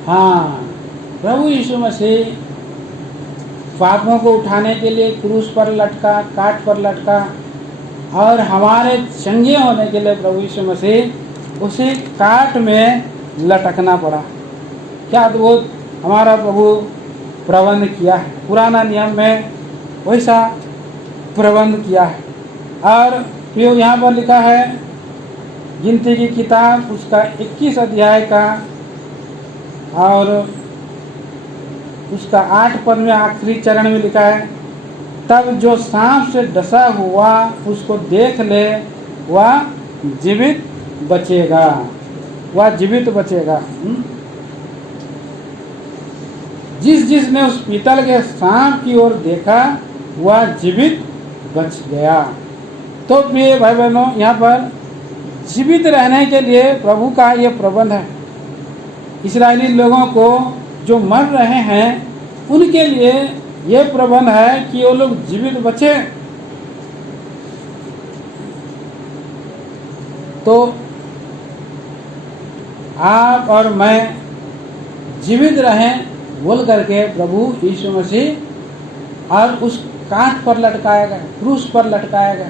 हाँ, प्रभु यीशु मसीह पापों को उठाने के लिए क्रूस पर लटका, काट पर लटका, और हमारे चंगे होने के लिए प्रभु यीशु मसीह उसी काट में लटकना पड़ा। क्या अद्भुत हमारा प्रभु प्रबंध किया है। पुराना नियम में वैसा प्रबंध किया है। और फिर यहाँ पर लिखा है गिनती की किताब उसका 21 अध्याय का और उसका 8 पद में आखिरी चरण में लिखा है, तब जो सांप से डसा हुआ उसको देख ले वह जीवित बचेगा, वह जीवित बचेगा। जिसने उस पीतल के सांप की ओर देखा वह जीवित बच गया। तो प्रिय भाई बहनों, यहाँ पर जीवित रहने के लिए प्रभु का ये प्रबंध है। इस्राएली लोगों को जो मर रहे हैं उनके लिए ये प्रबंध है कि वो लोग जीवित बचे। तो आप और मैं जीवित रहें बोल करके प्रभु यीशु मसीह और उस काठ पर लटकाया गया, क्रूस पर लटकाया गया,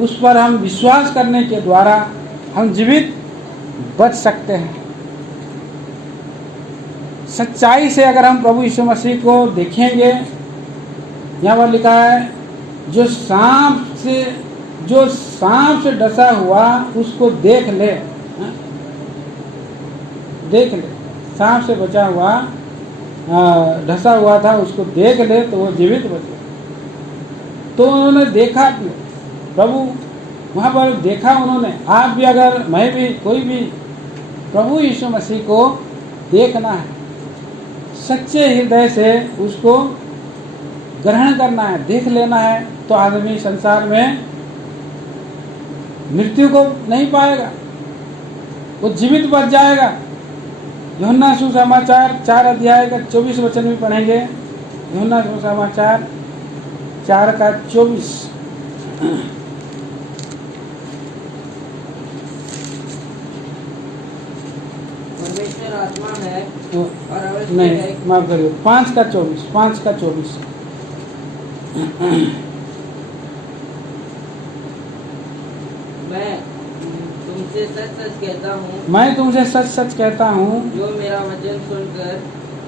उस पर हम विश्वास करने के द्वारा हम जीवित बच सकते हैं। सच्चाई से अगर हम प्रभु यीशु मसीह को देखेंगे, यहाँ पर लिखा है जो सांप से डसा हुआ उसको देख ले, देख ले, सांप से बचा हुआ ढसा हुआ था उसको देख ले तो वो जीवित बचे। तो उन्होंने देखा, प्रभु वहाँ पर देखा उन्होंने। आप भी अगर, मैं भी, कोई भी प्रभु यीशु मसीह को देखना है, सच्चे हृदय से उसको ग्रहण करना है, देख लेना है, तो आदमी संसार में मृत्यु को नहीं पाएगा, वो जीवित बच जाएगा। यूहन्ना सुसमाचार 4 अध्याय का 24 वचन भी पढ़ेंगे। यूहन्ना सुसमाचार 4 का 24। परमेश्वर आत्मा है और अवश्य नहीं, है। माफ करिए, 5 का 24, 5 का 24। मैं तुमसे सच सच कहता हूँ, मैं तुमसे सच सच कहता हूँ, जो मेरा वचन सुनकर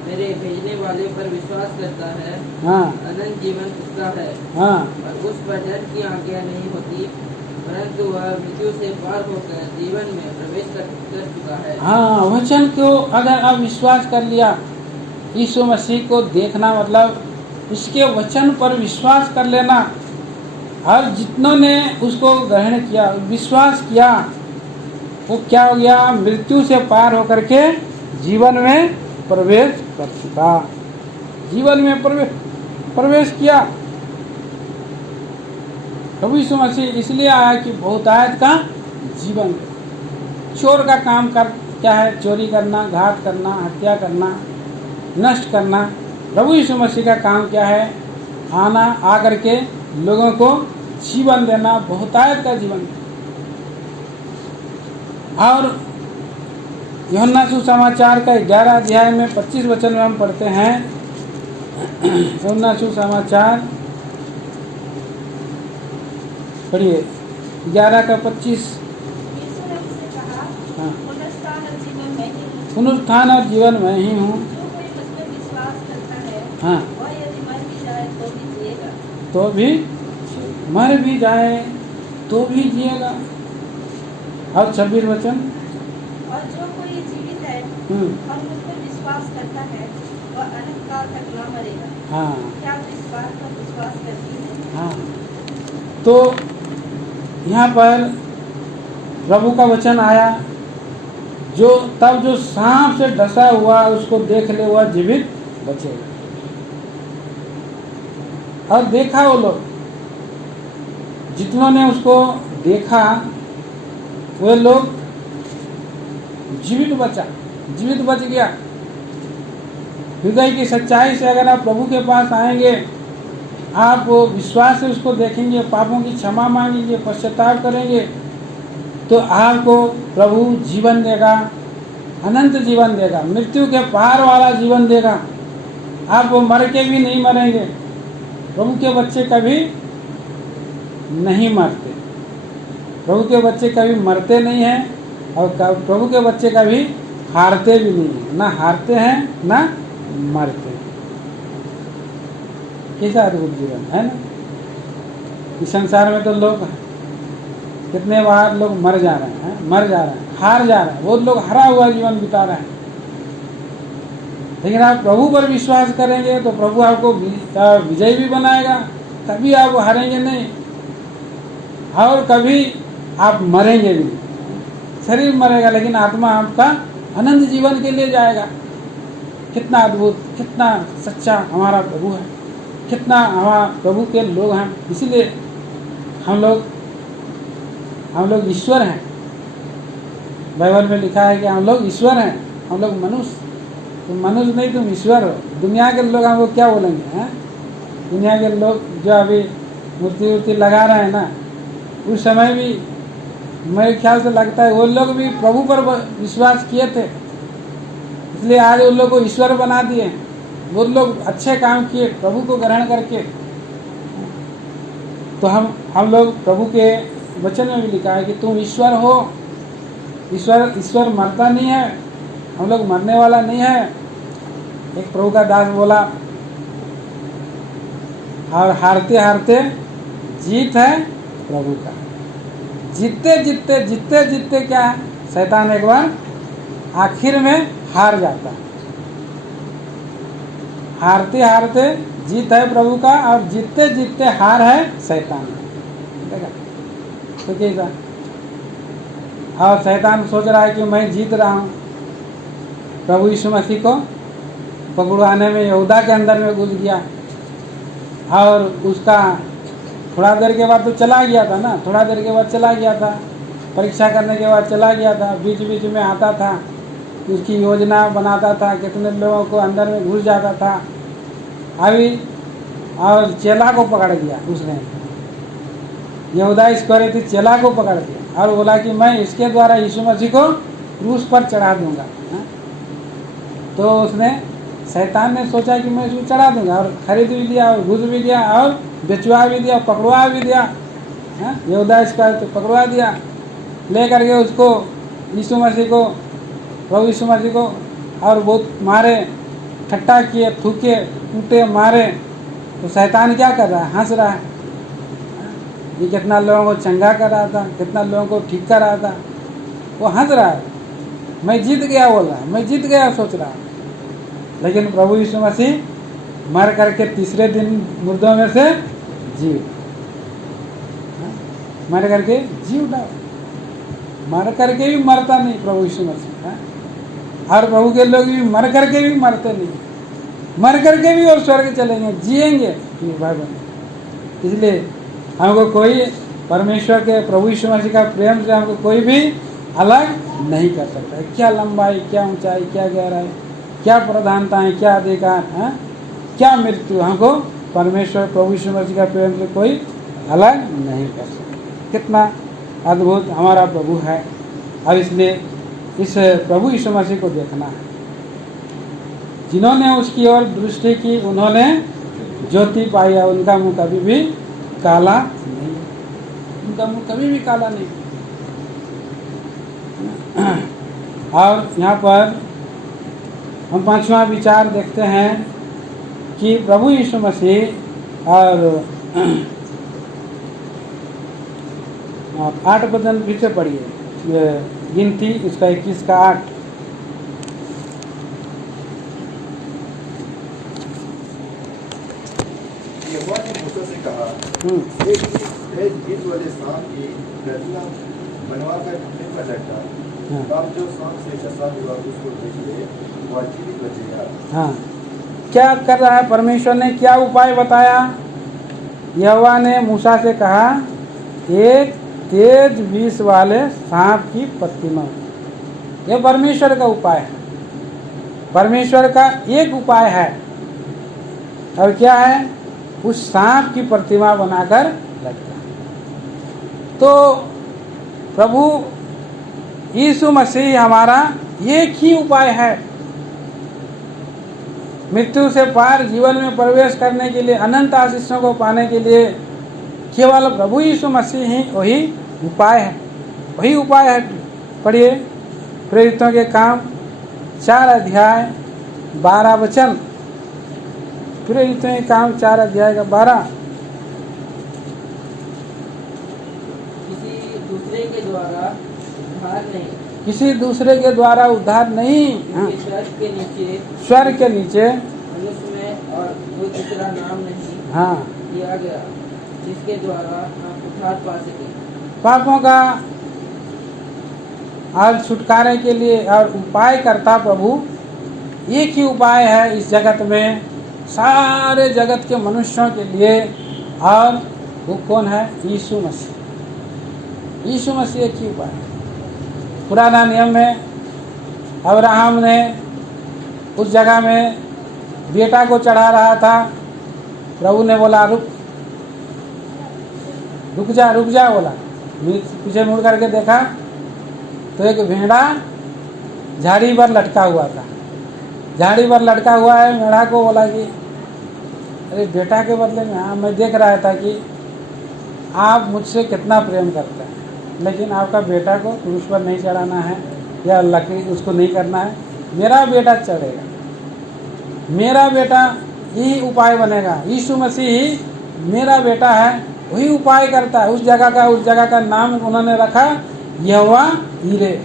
मेरे भेजने वाले पर विश्वास करता है, हाँ अनंत जीवन उसका है, हाँ, और उस पर डर की आज्ञा नहीं होती, परंतु वह मृत्यु से पार होकर जीवन में प्रवेश कर चुका है। हाँ, वचन को अगर आप विश्वास कर लिया, यीशु मसीह को देखना मतलब उसके वचन पर विश्वास कर लेना, और जितनों ने उसको ग्रहण किया, विश्वास किया, वो क्या हो गया, मृत्यु से पार होकर के जीवन में प्रवेश कर चुका, जीवन में प्रवेश किया। प्रभु यीशु मसीह इसलिए आया कि बहुतायत का जीवन। चोर का काम क्या है? चोरी करना, घात करना, हत्या करना, नष्ट करना। प्रभु यीशु मसीह का काम क्या है? आना, आकर के लोगों को जीवन देना, बहुतायत का जीवन। और यूहन्ना सुसमाचार का 11 अध्याय में 25 वचन में हम पढ़ते हैं। यूहन्ना सुसमाचार पढ़िए 11 का 25। यीशु ने उससे कहा, हाँ। पुनरुत्थान और जीवन मैं ही हूँ। पुनरुत्थान और जीवन मैं ही हूँ। जो कोई मुझ पर विश्वास करता है, हाँ। वह यदि मर भी जाए तो भी जिएगा। तो भी मर भी जाए तो भी जिएगा। और 26 वचन। और जो कोई जीवित है और मुझ पर विश्वास करता है, वह अनंत काल तक न मरेगा। हाँ क्या आप इस बात पर विश्वास करती हैं? हाँ। तो यहाँ पर प्रभु का वचन आया, जो सांप से डसा हुआ उसको देख ले वह जीवित बचेगा। और देखा वो लोग, जितनों ने उसको देखा वे लोग जीवित बच गया। हृदय की सच्चाई से अगर आप प्रभु के पास आएंगे, आप विश्वास से उसको देखेंगे, पापों की क्षमा मांगेंगे, पश्चाताप करेंगे, तो आपको प्रभु जीवन देगा, अनंत जीवन देगा, मृत्यु के पार वाला जीवन देगा। आप मर के भी नहीं मरेंगे। प्रभु के बच्चे कभी नहीं मरते, प्रभु के बच्चे कभी मरते नहीं हैं, और प्रभु के बच्चे कभी हारते भी नहीं हैं, ना हारते हैं ना मरते हैं। कैसा अद्भुत जीवन है ना। इस संसार में तो लोग कितने बार लोग मर जा रहे हैं, हार जा रहे हैं, बहुत लोग हरा हुआ जीवन बिता रहे हैं। लेकिन आप प्रभु पर विश्वास करेंगे तो प्रभु आपको विजयी भी बनाएगा, कभी आप हारेंगे नहीं और कभी आप मरेंगे भी। शरीर मरेगा लेकिन आत्मा आपका अनंत जीवन के लिए जाएगा। कितना अद्भुत, कितना सच्चा हमारा प्रभु है, कितना हमारा प्रभु के लोग हैं। इसीलिए हम लोग ईश्वर हैं। बाइबल में लिखा है कि हम लोग ईश्वर हैं, हम लोग मनुष्य। तुम मनुष्य नहीं, तुम ईश्वर हो। दुनिया के लोग हमको क्या बोलेंगे हैं? दुनिया के लोग जो अभी मूर्ति लगा रहे हैं ना, उस समय भी मेरे ख्याल से लगता है वो लोग भी प्रभु पर विश्वास किए थे, इसलिए आज उन लोग को ईश्वर बना दिए। वो लोग अच्छे काम किए प्रभु को ग्रहण करके। तो हम लोग प्रभु के वचन में भी लिखा है कि तुम ईश्वर हो। ईश्वर मरता नहीं है, हम लोग मरने वाला नहीं है। एक प्रभु का दास बोला, और हारते हारते जीत है प्रभु का। जीतते जीतते जीतते जीतते क्या है, शैतान एक बार आखिर में हार जाता है। हारते हारते जीत है प्रभु का, और जीतते जीतते हार है शैतान का। देखा तो कैसा, और शैतान सोच रहा है कि मैं जीत रहा हूँ। प्रभु यीशु मसीह को पकड़वाने में यहूदा के अंदर में घुस गया, और उसका थोड़ा देर के बाद तो चला गया था ना, थोड़ा देर के बाद चला गया था, परीक्षा करने के बाद चला गया था। बीच बीच में आता था, उसकी योजना बनाता था, कितने लोगों को अंदर में घुस जाता था। अभी और चेला को पकड़ लिया उसने, यहूदा इस्करियोती चेला को पकड़ लिया और बोला कि मैं इसके द्वारा यीशु मसीह को क्रूस पर चढ़ा दूंगा। तो उसने, शैतान ने सोचा कि मैं इसको चढ़ा दूंगा, और खरीद भी दिया और घुस भी दिया और बेचवा भी दिया, पकड़वा भी दिया। यहूदा इस्करियोती तो पकड़वा दिया, ले करके उसको यीशु मसीह को, प्रभु यीशु मसीह को, और बहुत मारे, ठट्टा किए, थूके, कूटे, मारे। तो शैतान क्या कर रहा है, हंस रहा है। ये कितना लोगों को चंगा कर रहा था, कितना लोगों को ठीक कर रहा था, वो हंस रहा है। मैं जीत गया बोल रहा है, मैं जीत गया सोच रहा है। लेकिन प्रभु यीशु मसीह मर करके तीसरे दिन मुर्दों में से जी, मर करके जी उठा। मर करके भी मरता नहीं प्रभु यीशु मसीह। और प्रभु के लोग भी मर करके भी मरते नहीं, मर करके भी और स्वर्ग चलेंगे, जिएंगे भाई बहन। इसलिए हमको कोई परमेश्वर के, प्रभु यीशु मसीह का प्रेम से हमको कोई भी अलग नहीं कर सकता है। क्या लंबाई, क्या ऊंचाई, क्या गहराई, क्या प्रधानताएं, क्या अधिकार है, क्या मृत्यु, हमको परमेश्वर प्रभु यीशु मसीह का प्रेम से कोई अलग नहीं कर सकता। कितना अद्भुत हमारा प्रभु है। और इसलिए इस प्रभु यीशु मसीह को देखना है। जिन्होंने उसकी ओर दृष्टि की उन्होंने ज्योति पाई, उनका मुंह कभी भी काला नहीं, उनका मुंह कभी भी काला नहीं। और यहाँ पर हम पांचवा विचार देखते हैं कि प्रभु यीशु मसीह, और 8 वचन पीछे पढ़िए, गिनती इसका 21 का 8। यहोवा ने मूसा से कहा, एक गीत वाले सांप की प्रतिमा बनवाकर ढूंढने पर लटका, तब जो सांप से डसा हुआ उसको देख ले, वह जीवित बचेगा। हाँ, क्या कर रहा है परमेश्वर ने, क्या उपाय बताया। यहोवा ने मूसा से कहा, एक तेज विष वाले सांप की प्रतिमा। यह परमेश्वर का उपाय है, परमेश्वर का एक उपाय है। और क्या है, उस सांप की प्रतिमा बनाकर रखता। तो प्रभु यीशु मसीह हमारा एक ही उपाय है। मृत्यु से पार जीवन में प्रवेश करने के लिए, अनंत आशीषों को पाने के लिए केवल प्रभु यीशु मसीह ही वही उपाय है, वही उपाय है। पढ़िए प्रेरितों के काम 4 अध्याय 12 वचन। प्रेरितों के काम 4 अध्याय का 12। किसी दूसरे के द्वारा उद्धार नहीं, किसी दूसरे के द्वारा उद्धार नहीं। हाँ। स्वर्ग के नीचे मनुष्य में और कोई दूसरा नाम नहीं हाँ दिया गया जिसके द्वारा हम उद्धार पा सके। पापों का और छुटकारे के लिए और उपाय करता प्रभु एक ही उपाय है इस जगत में, सारे जगत के मनुष्यों के लिए। और वो कौन है, यीशु मसीह। यीशु मसीह एक ही उपाय है। पुराना नियम में अब्राहम ने उस जगह में बेटा को चढ़ा रहा था, प्रभु ने बोला रुक जा बोला। पीछे मुड़ करके देखा तो एक भेड़ा झाड़ी पर लटका हुआ था। झाड़ी पर लटका हुआ है। भेड़ा को बोला कि अरे बेटा के बदले में, हाँ मैं देख रहा था कि आप मुझसे कितना प्रेम करते हैं, लेकिन आपका बेटा को क्रूस पर नहीं चढ़ाना है या लकड़ी उसको नहीं करना है, मेरा बेटा चढ़ेगा। मेरा बेटा यही उपाय बनेगा, यीशु मसीह ही मेरा बेटा है, वही उपाय करता है। उस जगह का नाम उन्होंने रखा यहोवा ईरे।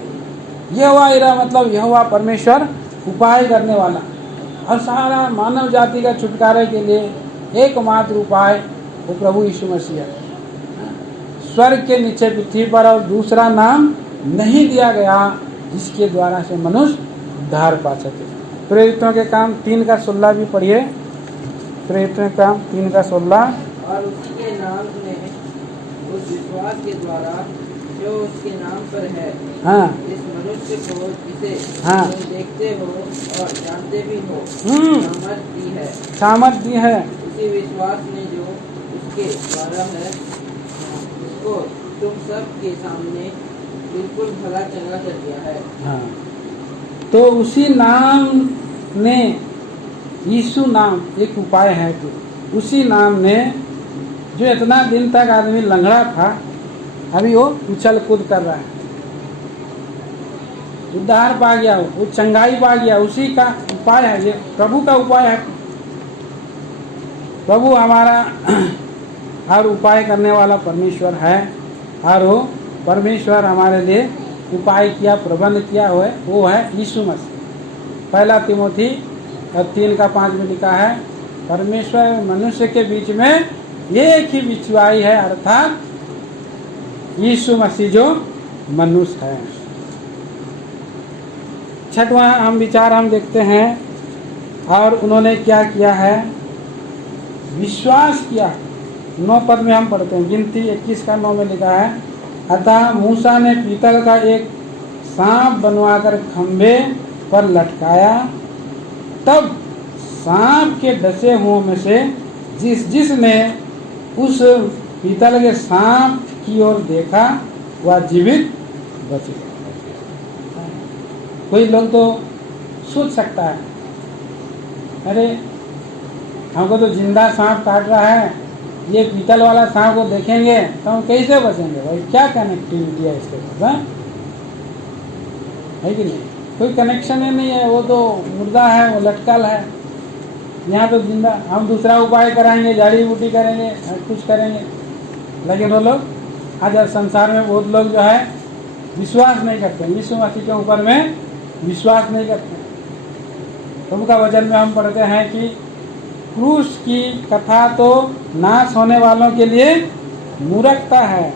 यहोवा ईरा मतलब यहोवा परमेश्वर उपाय करने वाला। और सारा मानव जाति का छुटकारे के लिए एकमात्र उपाय वो प्रभु यीशु मसीह है। स्वर्ग के नीचे पृथ्वी पर और दूसरा नाम नहीं दिया गया जिसके द्वारा से मनुष्य उद्धार पा सके। प्रेरितों के काम 3:16 भी पढ़िए। प्रेरितों के काम 3:16। और उसी के नाम में उस विश्वास के द्वारा जो उसके नाम पर है, हाँ इस मनुष्य को जिसे हाँ। तुम देखते हो और जानते भी हो सामर्थ दी है। उसी विश्वास ने जो उसके द्वारा है, उसको तुम सब के सामने बिल्कुल भला चंगा कर दिया है। हाँ, तो उसी नाम ने, यीशु नाम एक उपाय है। तो उसी नाम ने जो इतना दिन तक आदमी लंगड़ा था, अभी वो उछल कूद कर रहा है, उद्धार पा गया, वो चंगाई पा गया। उसी का उपाय है, ये प्रभु का उपाय है। प्रभु हमारा हर उपाय करने वाला परमेश्वर है, और वो परमेश्वर हमारे लिए उपाय किया, प्रबंध किया हुआ है, वो है यीशु मसीह। 1 तिमोथी 3:5 में लिखा है, परमेश्वर मनुष्य के बीच में एक ही बिछुआई है, अर्थात यीशु मसीह जो मनुष्य है। छठवां हम देखते हैं, और उन्होंने क्या किया है, विश्वास किया। 9 पद में हम पढ़ते हैं, गिनती 21:9 में लिखा है, अतः मूसा ने पीतल का एक सांप बनवाकर खंभे पर लटकाया, तब सांप के डसे हुओं में से जिसने उस पीतल के सांप की ओर देखा वह जीवित बच गया। कोई लोग तो सोच सकता है, अरे हमको तो जिंदा सांप काट रहा है, ये पीतल वाला सांप को देखेंगे तो हम कैसे बचेंगे? भाई क्या कनेक्टिविटी है इसके साथ, है कि नहीं? कोई कनेक्शन ही नहीं है, वो तो मुर्दा है, वो लटकल है, यहाँ तो जिंदा। हम दूसरा उपाय कराएंगे, जड़ी बूटी करेंगे, कुछ करेंगे, लेकिन वो लोग आज संसार में बहुत लोग जो है विश्वास नहीं करते, यीशु मसीह के ऊपर में विश्वास नहीं करते। प्रभु का वचन में हम पढ़ते हैं कि क्रूस की कथा तो नाश होने वालों के लिए मूर्खता है,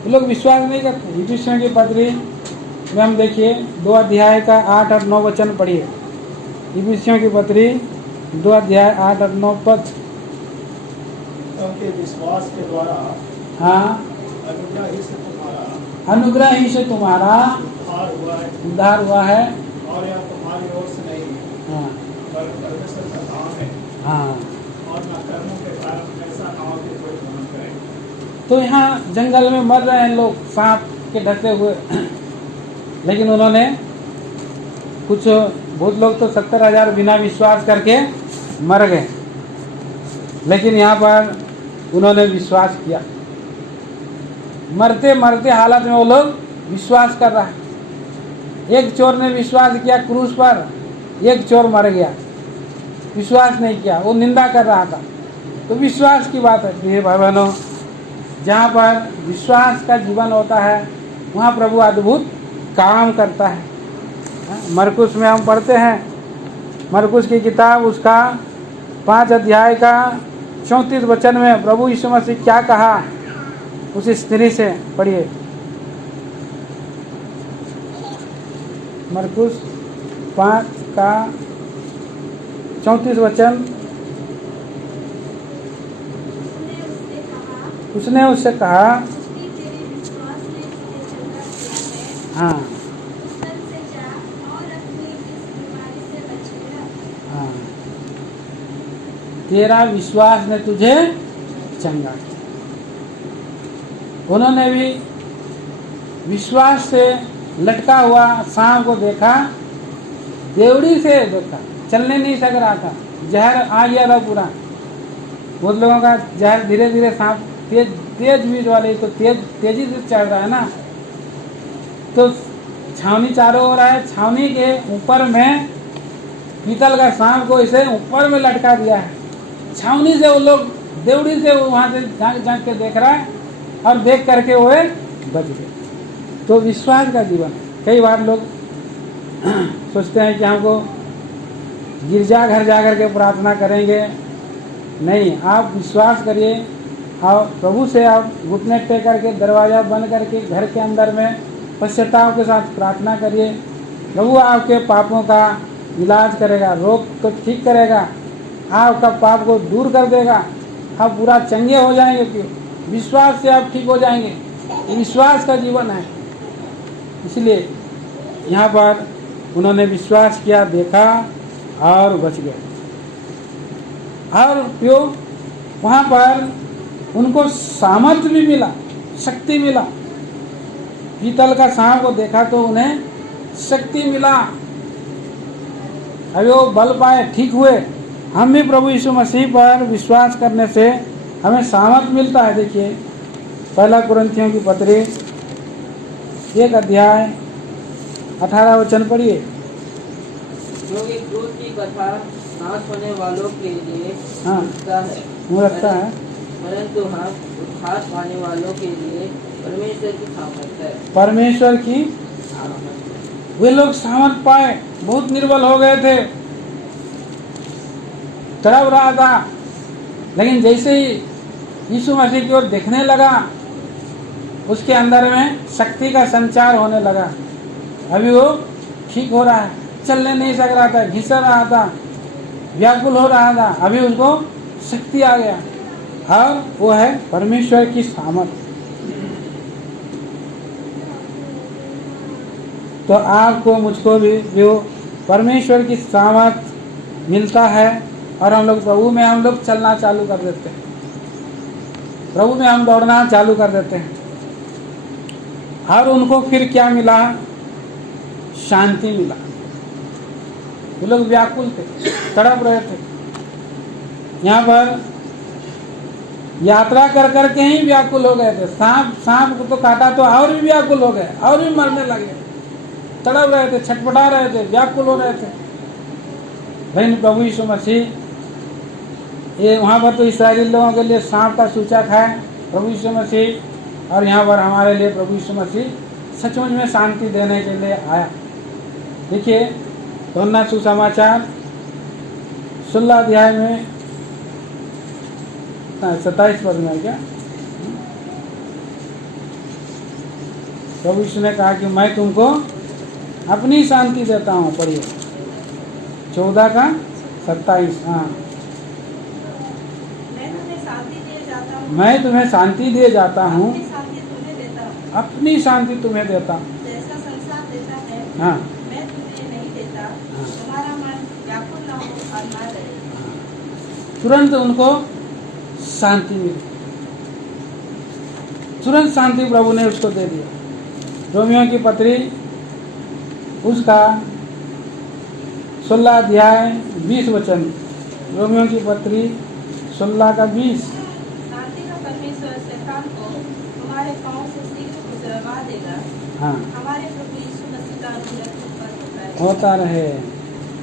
ये लोग विश्वास नहीं करते। इफिसियों की पत्री में हम देखिए 2 अध्याय का 8 और 9 वचन पढ़िए। इफिसियों की पत्री 2 अध्याय 8 और 9 पद। उनके विश्वास के द्वारा हाँ, अनुग्रह ही से तुम्हारा उद्धार हुआ है, और यह तुम्हारी ओर से नहीं, हाँ पर परमेश्वर का काम है, हाँ। और न कर्मों के कारण ऐसा ना हो कि कोई भ्रमण करे। तो यहाँ जंगल में मर रहे हैं लोग सांप के डसे हुए, लेकिन उन्होंने कुछ, बहुत लोग तो 70,000 बिना विश्वास करके मर गए, लेकिन यहाँ पर उन्होंने विश्वास किया। मरते मरते हालत में वो लोग विश्वास कर रहा है। एक चोर ने विश्वास किया क्रूस पर, एक चोर मर गया, विश्वास नहीं किया, वो निंदा कर रहा था। तो विश्वास की बात है प्रिय भाई बहनों, जहाँ पर विश्वास का जीवन होता है वहाँ प्रभु अद्भुत काम करता है। मरकुस में हम पढ़ते हैं, मरकुस की किताब उसका 5 अध्याय का 34 वचन में प्रभु यीशु मसीह क्या कहा उस स्त्री से, पढ़िए। मरकुस 5 का 34 वचन। उसने उससे कहा, हाँ हाँ, तेरा विश्वास ने तुझे चंगा किया। उन्होंने भी विश्वास से लटका हुआ सांप को देखा, देवड़ी से देखा, चलने नहीं सक रहा था, जहर आ गया था पूरा। बहुत लोगों का जहर धीरे धीरे सांप तेज बीज वाले तो तेजी से चढ़ रहा है ना, तो छावनी चारों ओर है, छावनी के ऊपर में पीतल का सांप को इसे ऊपर में लटका दिया है। छावनी से वो लोग देवड़ी से वहां से झांक झांक के देख रहा है और देख करके वो बच गए। तो विश्वास का जीवन है। कई बार लोग सोचते हैं कि हमको गिरजा घर जा कर के प्रार्थना करेंगे। नहीं, आप विश्वास करिए और प्रभु से आप घुटने टेक करके दरवाज़ा बंद करके घर के अंदर में पश्चाताप के साथ प्रार्थना करिए। प्रभु आपके पापों का इलाज करेगा, रोग को ठीक करेगा, आपका पाप को दूर कर देगा, आप पूरा चंगे हो जाएंगे। क्यों? विश्वास से आप ठीक हो जाएंगे। विश्वास का जीवन है। इसलिए यहाँ पर उन्होंने विश्वास किया, देखा और बच गए। और क्यों? वहाँ पर उनको सामर्थ्य भी मिला, शक्ति मिला। पीतल का सांप को देखा तो उन्हें शक्ति मिला। अभी वो बल पाए, ठीक हुए। हम भी प्रभु यीशु मसीह पर विश्वास करने से हमें सामर्थ मिलता है। देखिए, पहला कुरिन्थियों की पत्री 1 अध्याय 18 वचन पढ़िए। क्योंकि क्रूस की कथा नाश होने वालों के लिए हाँ, रखता है, परंतु हम उद्धार पाने वालों के लिए परमेश्वर की सामर्थ है। परमेश्वर की वे लोग सामर्थ पाए, बहुत निर्बल हो गए थे, तड़प रहा था, लेकिन जैसे ही यीशु मसीह की ओर देखने लगा, उसके अंदर में शक्ति का संचार होने लगा। अभी वो ठीक हो रहा है, चलने नहीं सक रहा था, घिस रहा था, व्याकुल हो रहा था। अभी उसको शक्ति आ गया और वो है परमेश्वर की सामर्थ। तो आपको मुझको भी जो परमेश्वर की सामर्थ मिलता है और हम लोग प्रभु में हम लोग चलना चालू कर देते हैं, प्रभु में हम दौड़ना चालू कर देते हैं। और उनको फिर क्या मिला? शांति मिला। वो लोग व्याकुल थे, तड़प रहे थे। यहाँ पर यात्रा कर करके ही व्याकुल हो गए थे। सांप को तो काटा तो और भी व्याकुल हो गए, और भी मरने लगे, तड़प रहे थे, छटपटा रहे थे, व्याकुल हो रहे थे। लेकिन प्रभु यीशु मसीह, ये वहाँ पर तो इस्राएली लोगों के लिए सांप का सूचक है प्रभु यीशु मसीह, और यहाँ पर हमारे लिए प्रभु यीशु मसीह सचमुच में शांति देने के लिए आया। देखिए, यूहन्ना सुसमाचार 16 अध्याय में 27 पद में क्या प्रभु यीशु ने कहा कि मैं तुमको अपनी शांति देता हूँ। पढ़िए 14 का 27। हाँ, मैं तुम्हें शांति दिए जाता हूँ, मैं तुम्हें शांति दिए जाता हूँ, अपनी शांति तुम्हें देता हूँ। अपनी शांति तुम्हें देता हूँ। जैसा संसार देता है, हाँ, मैं तुम्हें नहीं देता। हाँ। तुम्हारा मन व्याकुल न हो और न डरे। तुरंत उनको शांति मिली, तुरंत शांति प्रभु ने उसको दे दिया। रोमियो की पत्री उसका 16 अध्याय 20 वचन। रोमियो की पत्री 16 का 20। शांति का परमेश्वर शैतान को तुम्हारे पांव से शीघ्र गुजरवा देगा। हाँ, हमारे प्रभु यीशु मसीह का अनुग्रह तुम पर होता रहे।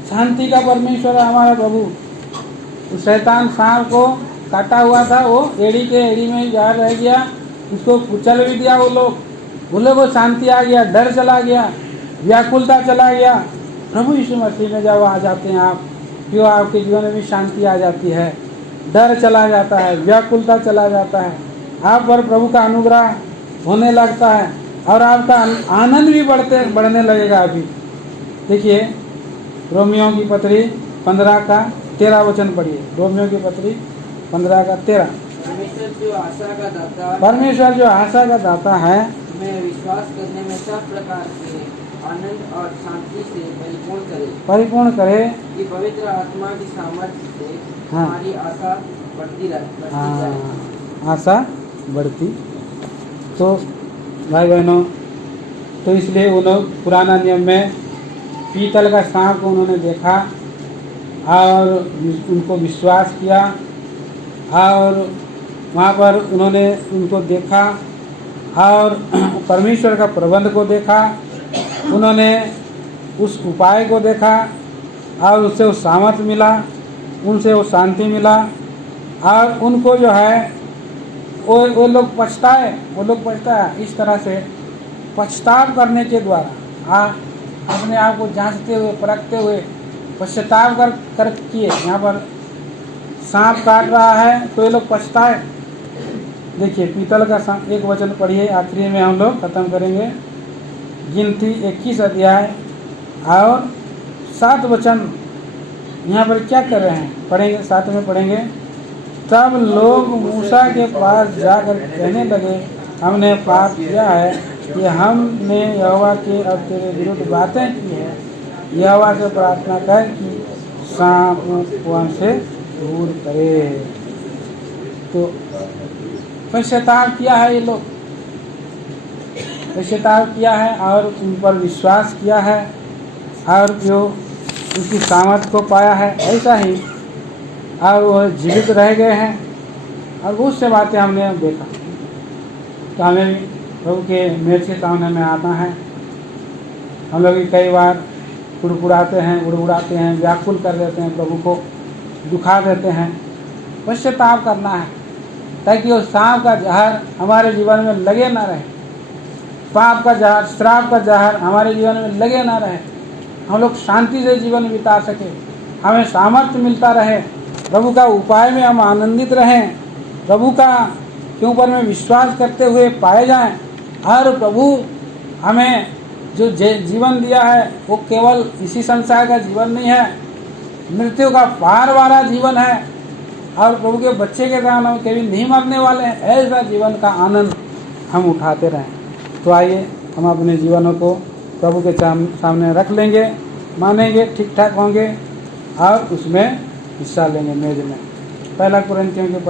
शांति का परमेश्वर हमारा प्रभु। उस शैतान सांप को काटा हुआ था, वो एड़ी के एड़ी में ही बाहर रह गया, उसको कुचल भी दिया। वो लोग को शांति आ गया, डर चला गया, व्याकुलता चला गया। प्रभु यीशु मसीह में जब आ जाते हैं आप, क्यों आपके जीवन में भी शांति आ जाती है, डर चला जाता है, व्याकुलता चला जाता है, आप पर प्रभु का अनुग्रह होने लगता है और आपका आनंद भी बढ़ने लगेगा। अभी देखिए, रोमियो की पत्री 15 का 13 वचन पढ़िए। रोमियो की पत्री 15 का 13। परमेश्वर जो आशा का दाता, परमेश्वर जो आशा का दाता है, हमें विश्वास करने में सब प्रकार के आनंद और शांति से परिपूर्ण करे कि पवित्र आत्मा की सामर्थ्य से हाँ। हमारी आशा बढ़ती जाए। हाँ, आशा बढ़ती। तो भाई बहनों, तो इसलिए उन्होंने पुराना नियम में पीतल का सांप को उन्होंने देखा और उनको विश्वास किया, और वहाँ पर उन्होंने उनको देखा और परमेश्वर का प्रबंध को देखा, उन्होंने उस उपाय को देखा और उससे वो सामर्थ्य मिला, उनसे वो शांति मिला, और उनको जो है वो लोग पछताए, इस तरह से पछताव करने के द्वारा अपने आप को जांचते हुए, परखते हुए पश्चाताप कर किए। यहाँ पर सांप काट रहा है तो ये लोग पछताए। देखिए पीतल का एक वचन पढ़िए, आखिरी में हम लोग खत्म करेंगे। गिनती 21 अध्याय और 7 वचन यहाँ पर क्या कर रहे हैं, पढ़ेंगे, 7 में पढ़ेंगे। तब लोग मूसा के पास जाकर कहने लगे, हमने पाप किया है कि हमने यहोवा के और तेरे विरुद्ध बातें की है। यहोवा से प्रार्थना कर कि सांप को हमसे दूर करे। तो पश्चाताप किया है, ये लोग पश्चाताप किया है और उन पर विश्वास किया है और जो उसकी सामर्थ्य को पाया है, ऐसा ही और वो जीवित रह गए हैं। और बहुत से बातें हमने देखा, तो हमें भी प्रभु के मेज के सामने में आना है। हम लोग भी कई बार कुड़कुड़ाते हैं, उड़ाते हैं, व्याकुल कर देते हैं, प्रभु को दुखा देते हैं। पश्चाताप करना है ताकि वो सांप का जहर हमारे जीवन में लगे ना रहे, पाप का जहर, श्राप का जहर हमारे जीवन में लगे ना रहे। हम लोग शांति से जीवन बिता सके, हमें सामर्थ्य मिलता रहे, प्रभु का उपाय में हम आनंदित रहें, प्रभु का के ऊपर में विश्वास करते हुए पाए जाएं। और प्रभु हमें जो जीवन दिया है वो केवल इसी संसार का जीवन नहीं है, मृत्यु का पार वाला जीवन है। और प्रभु के बच्चे के कारण हम कभी नहीं मरने वाले हैं, ऐसा जीवन का आनंद हम उठाते रहें। तो आइए हम अपने जीवनों को प्रभु के सामने रख लेंगे, मानेंगे, ठीक ठाक होंगे और उसमें हिस्सा लेंगे मेज में। 1 कुरिन्थियों के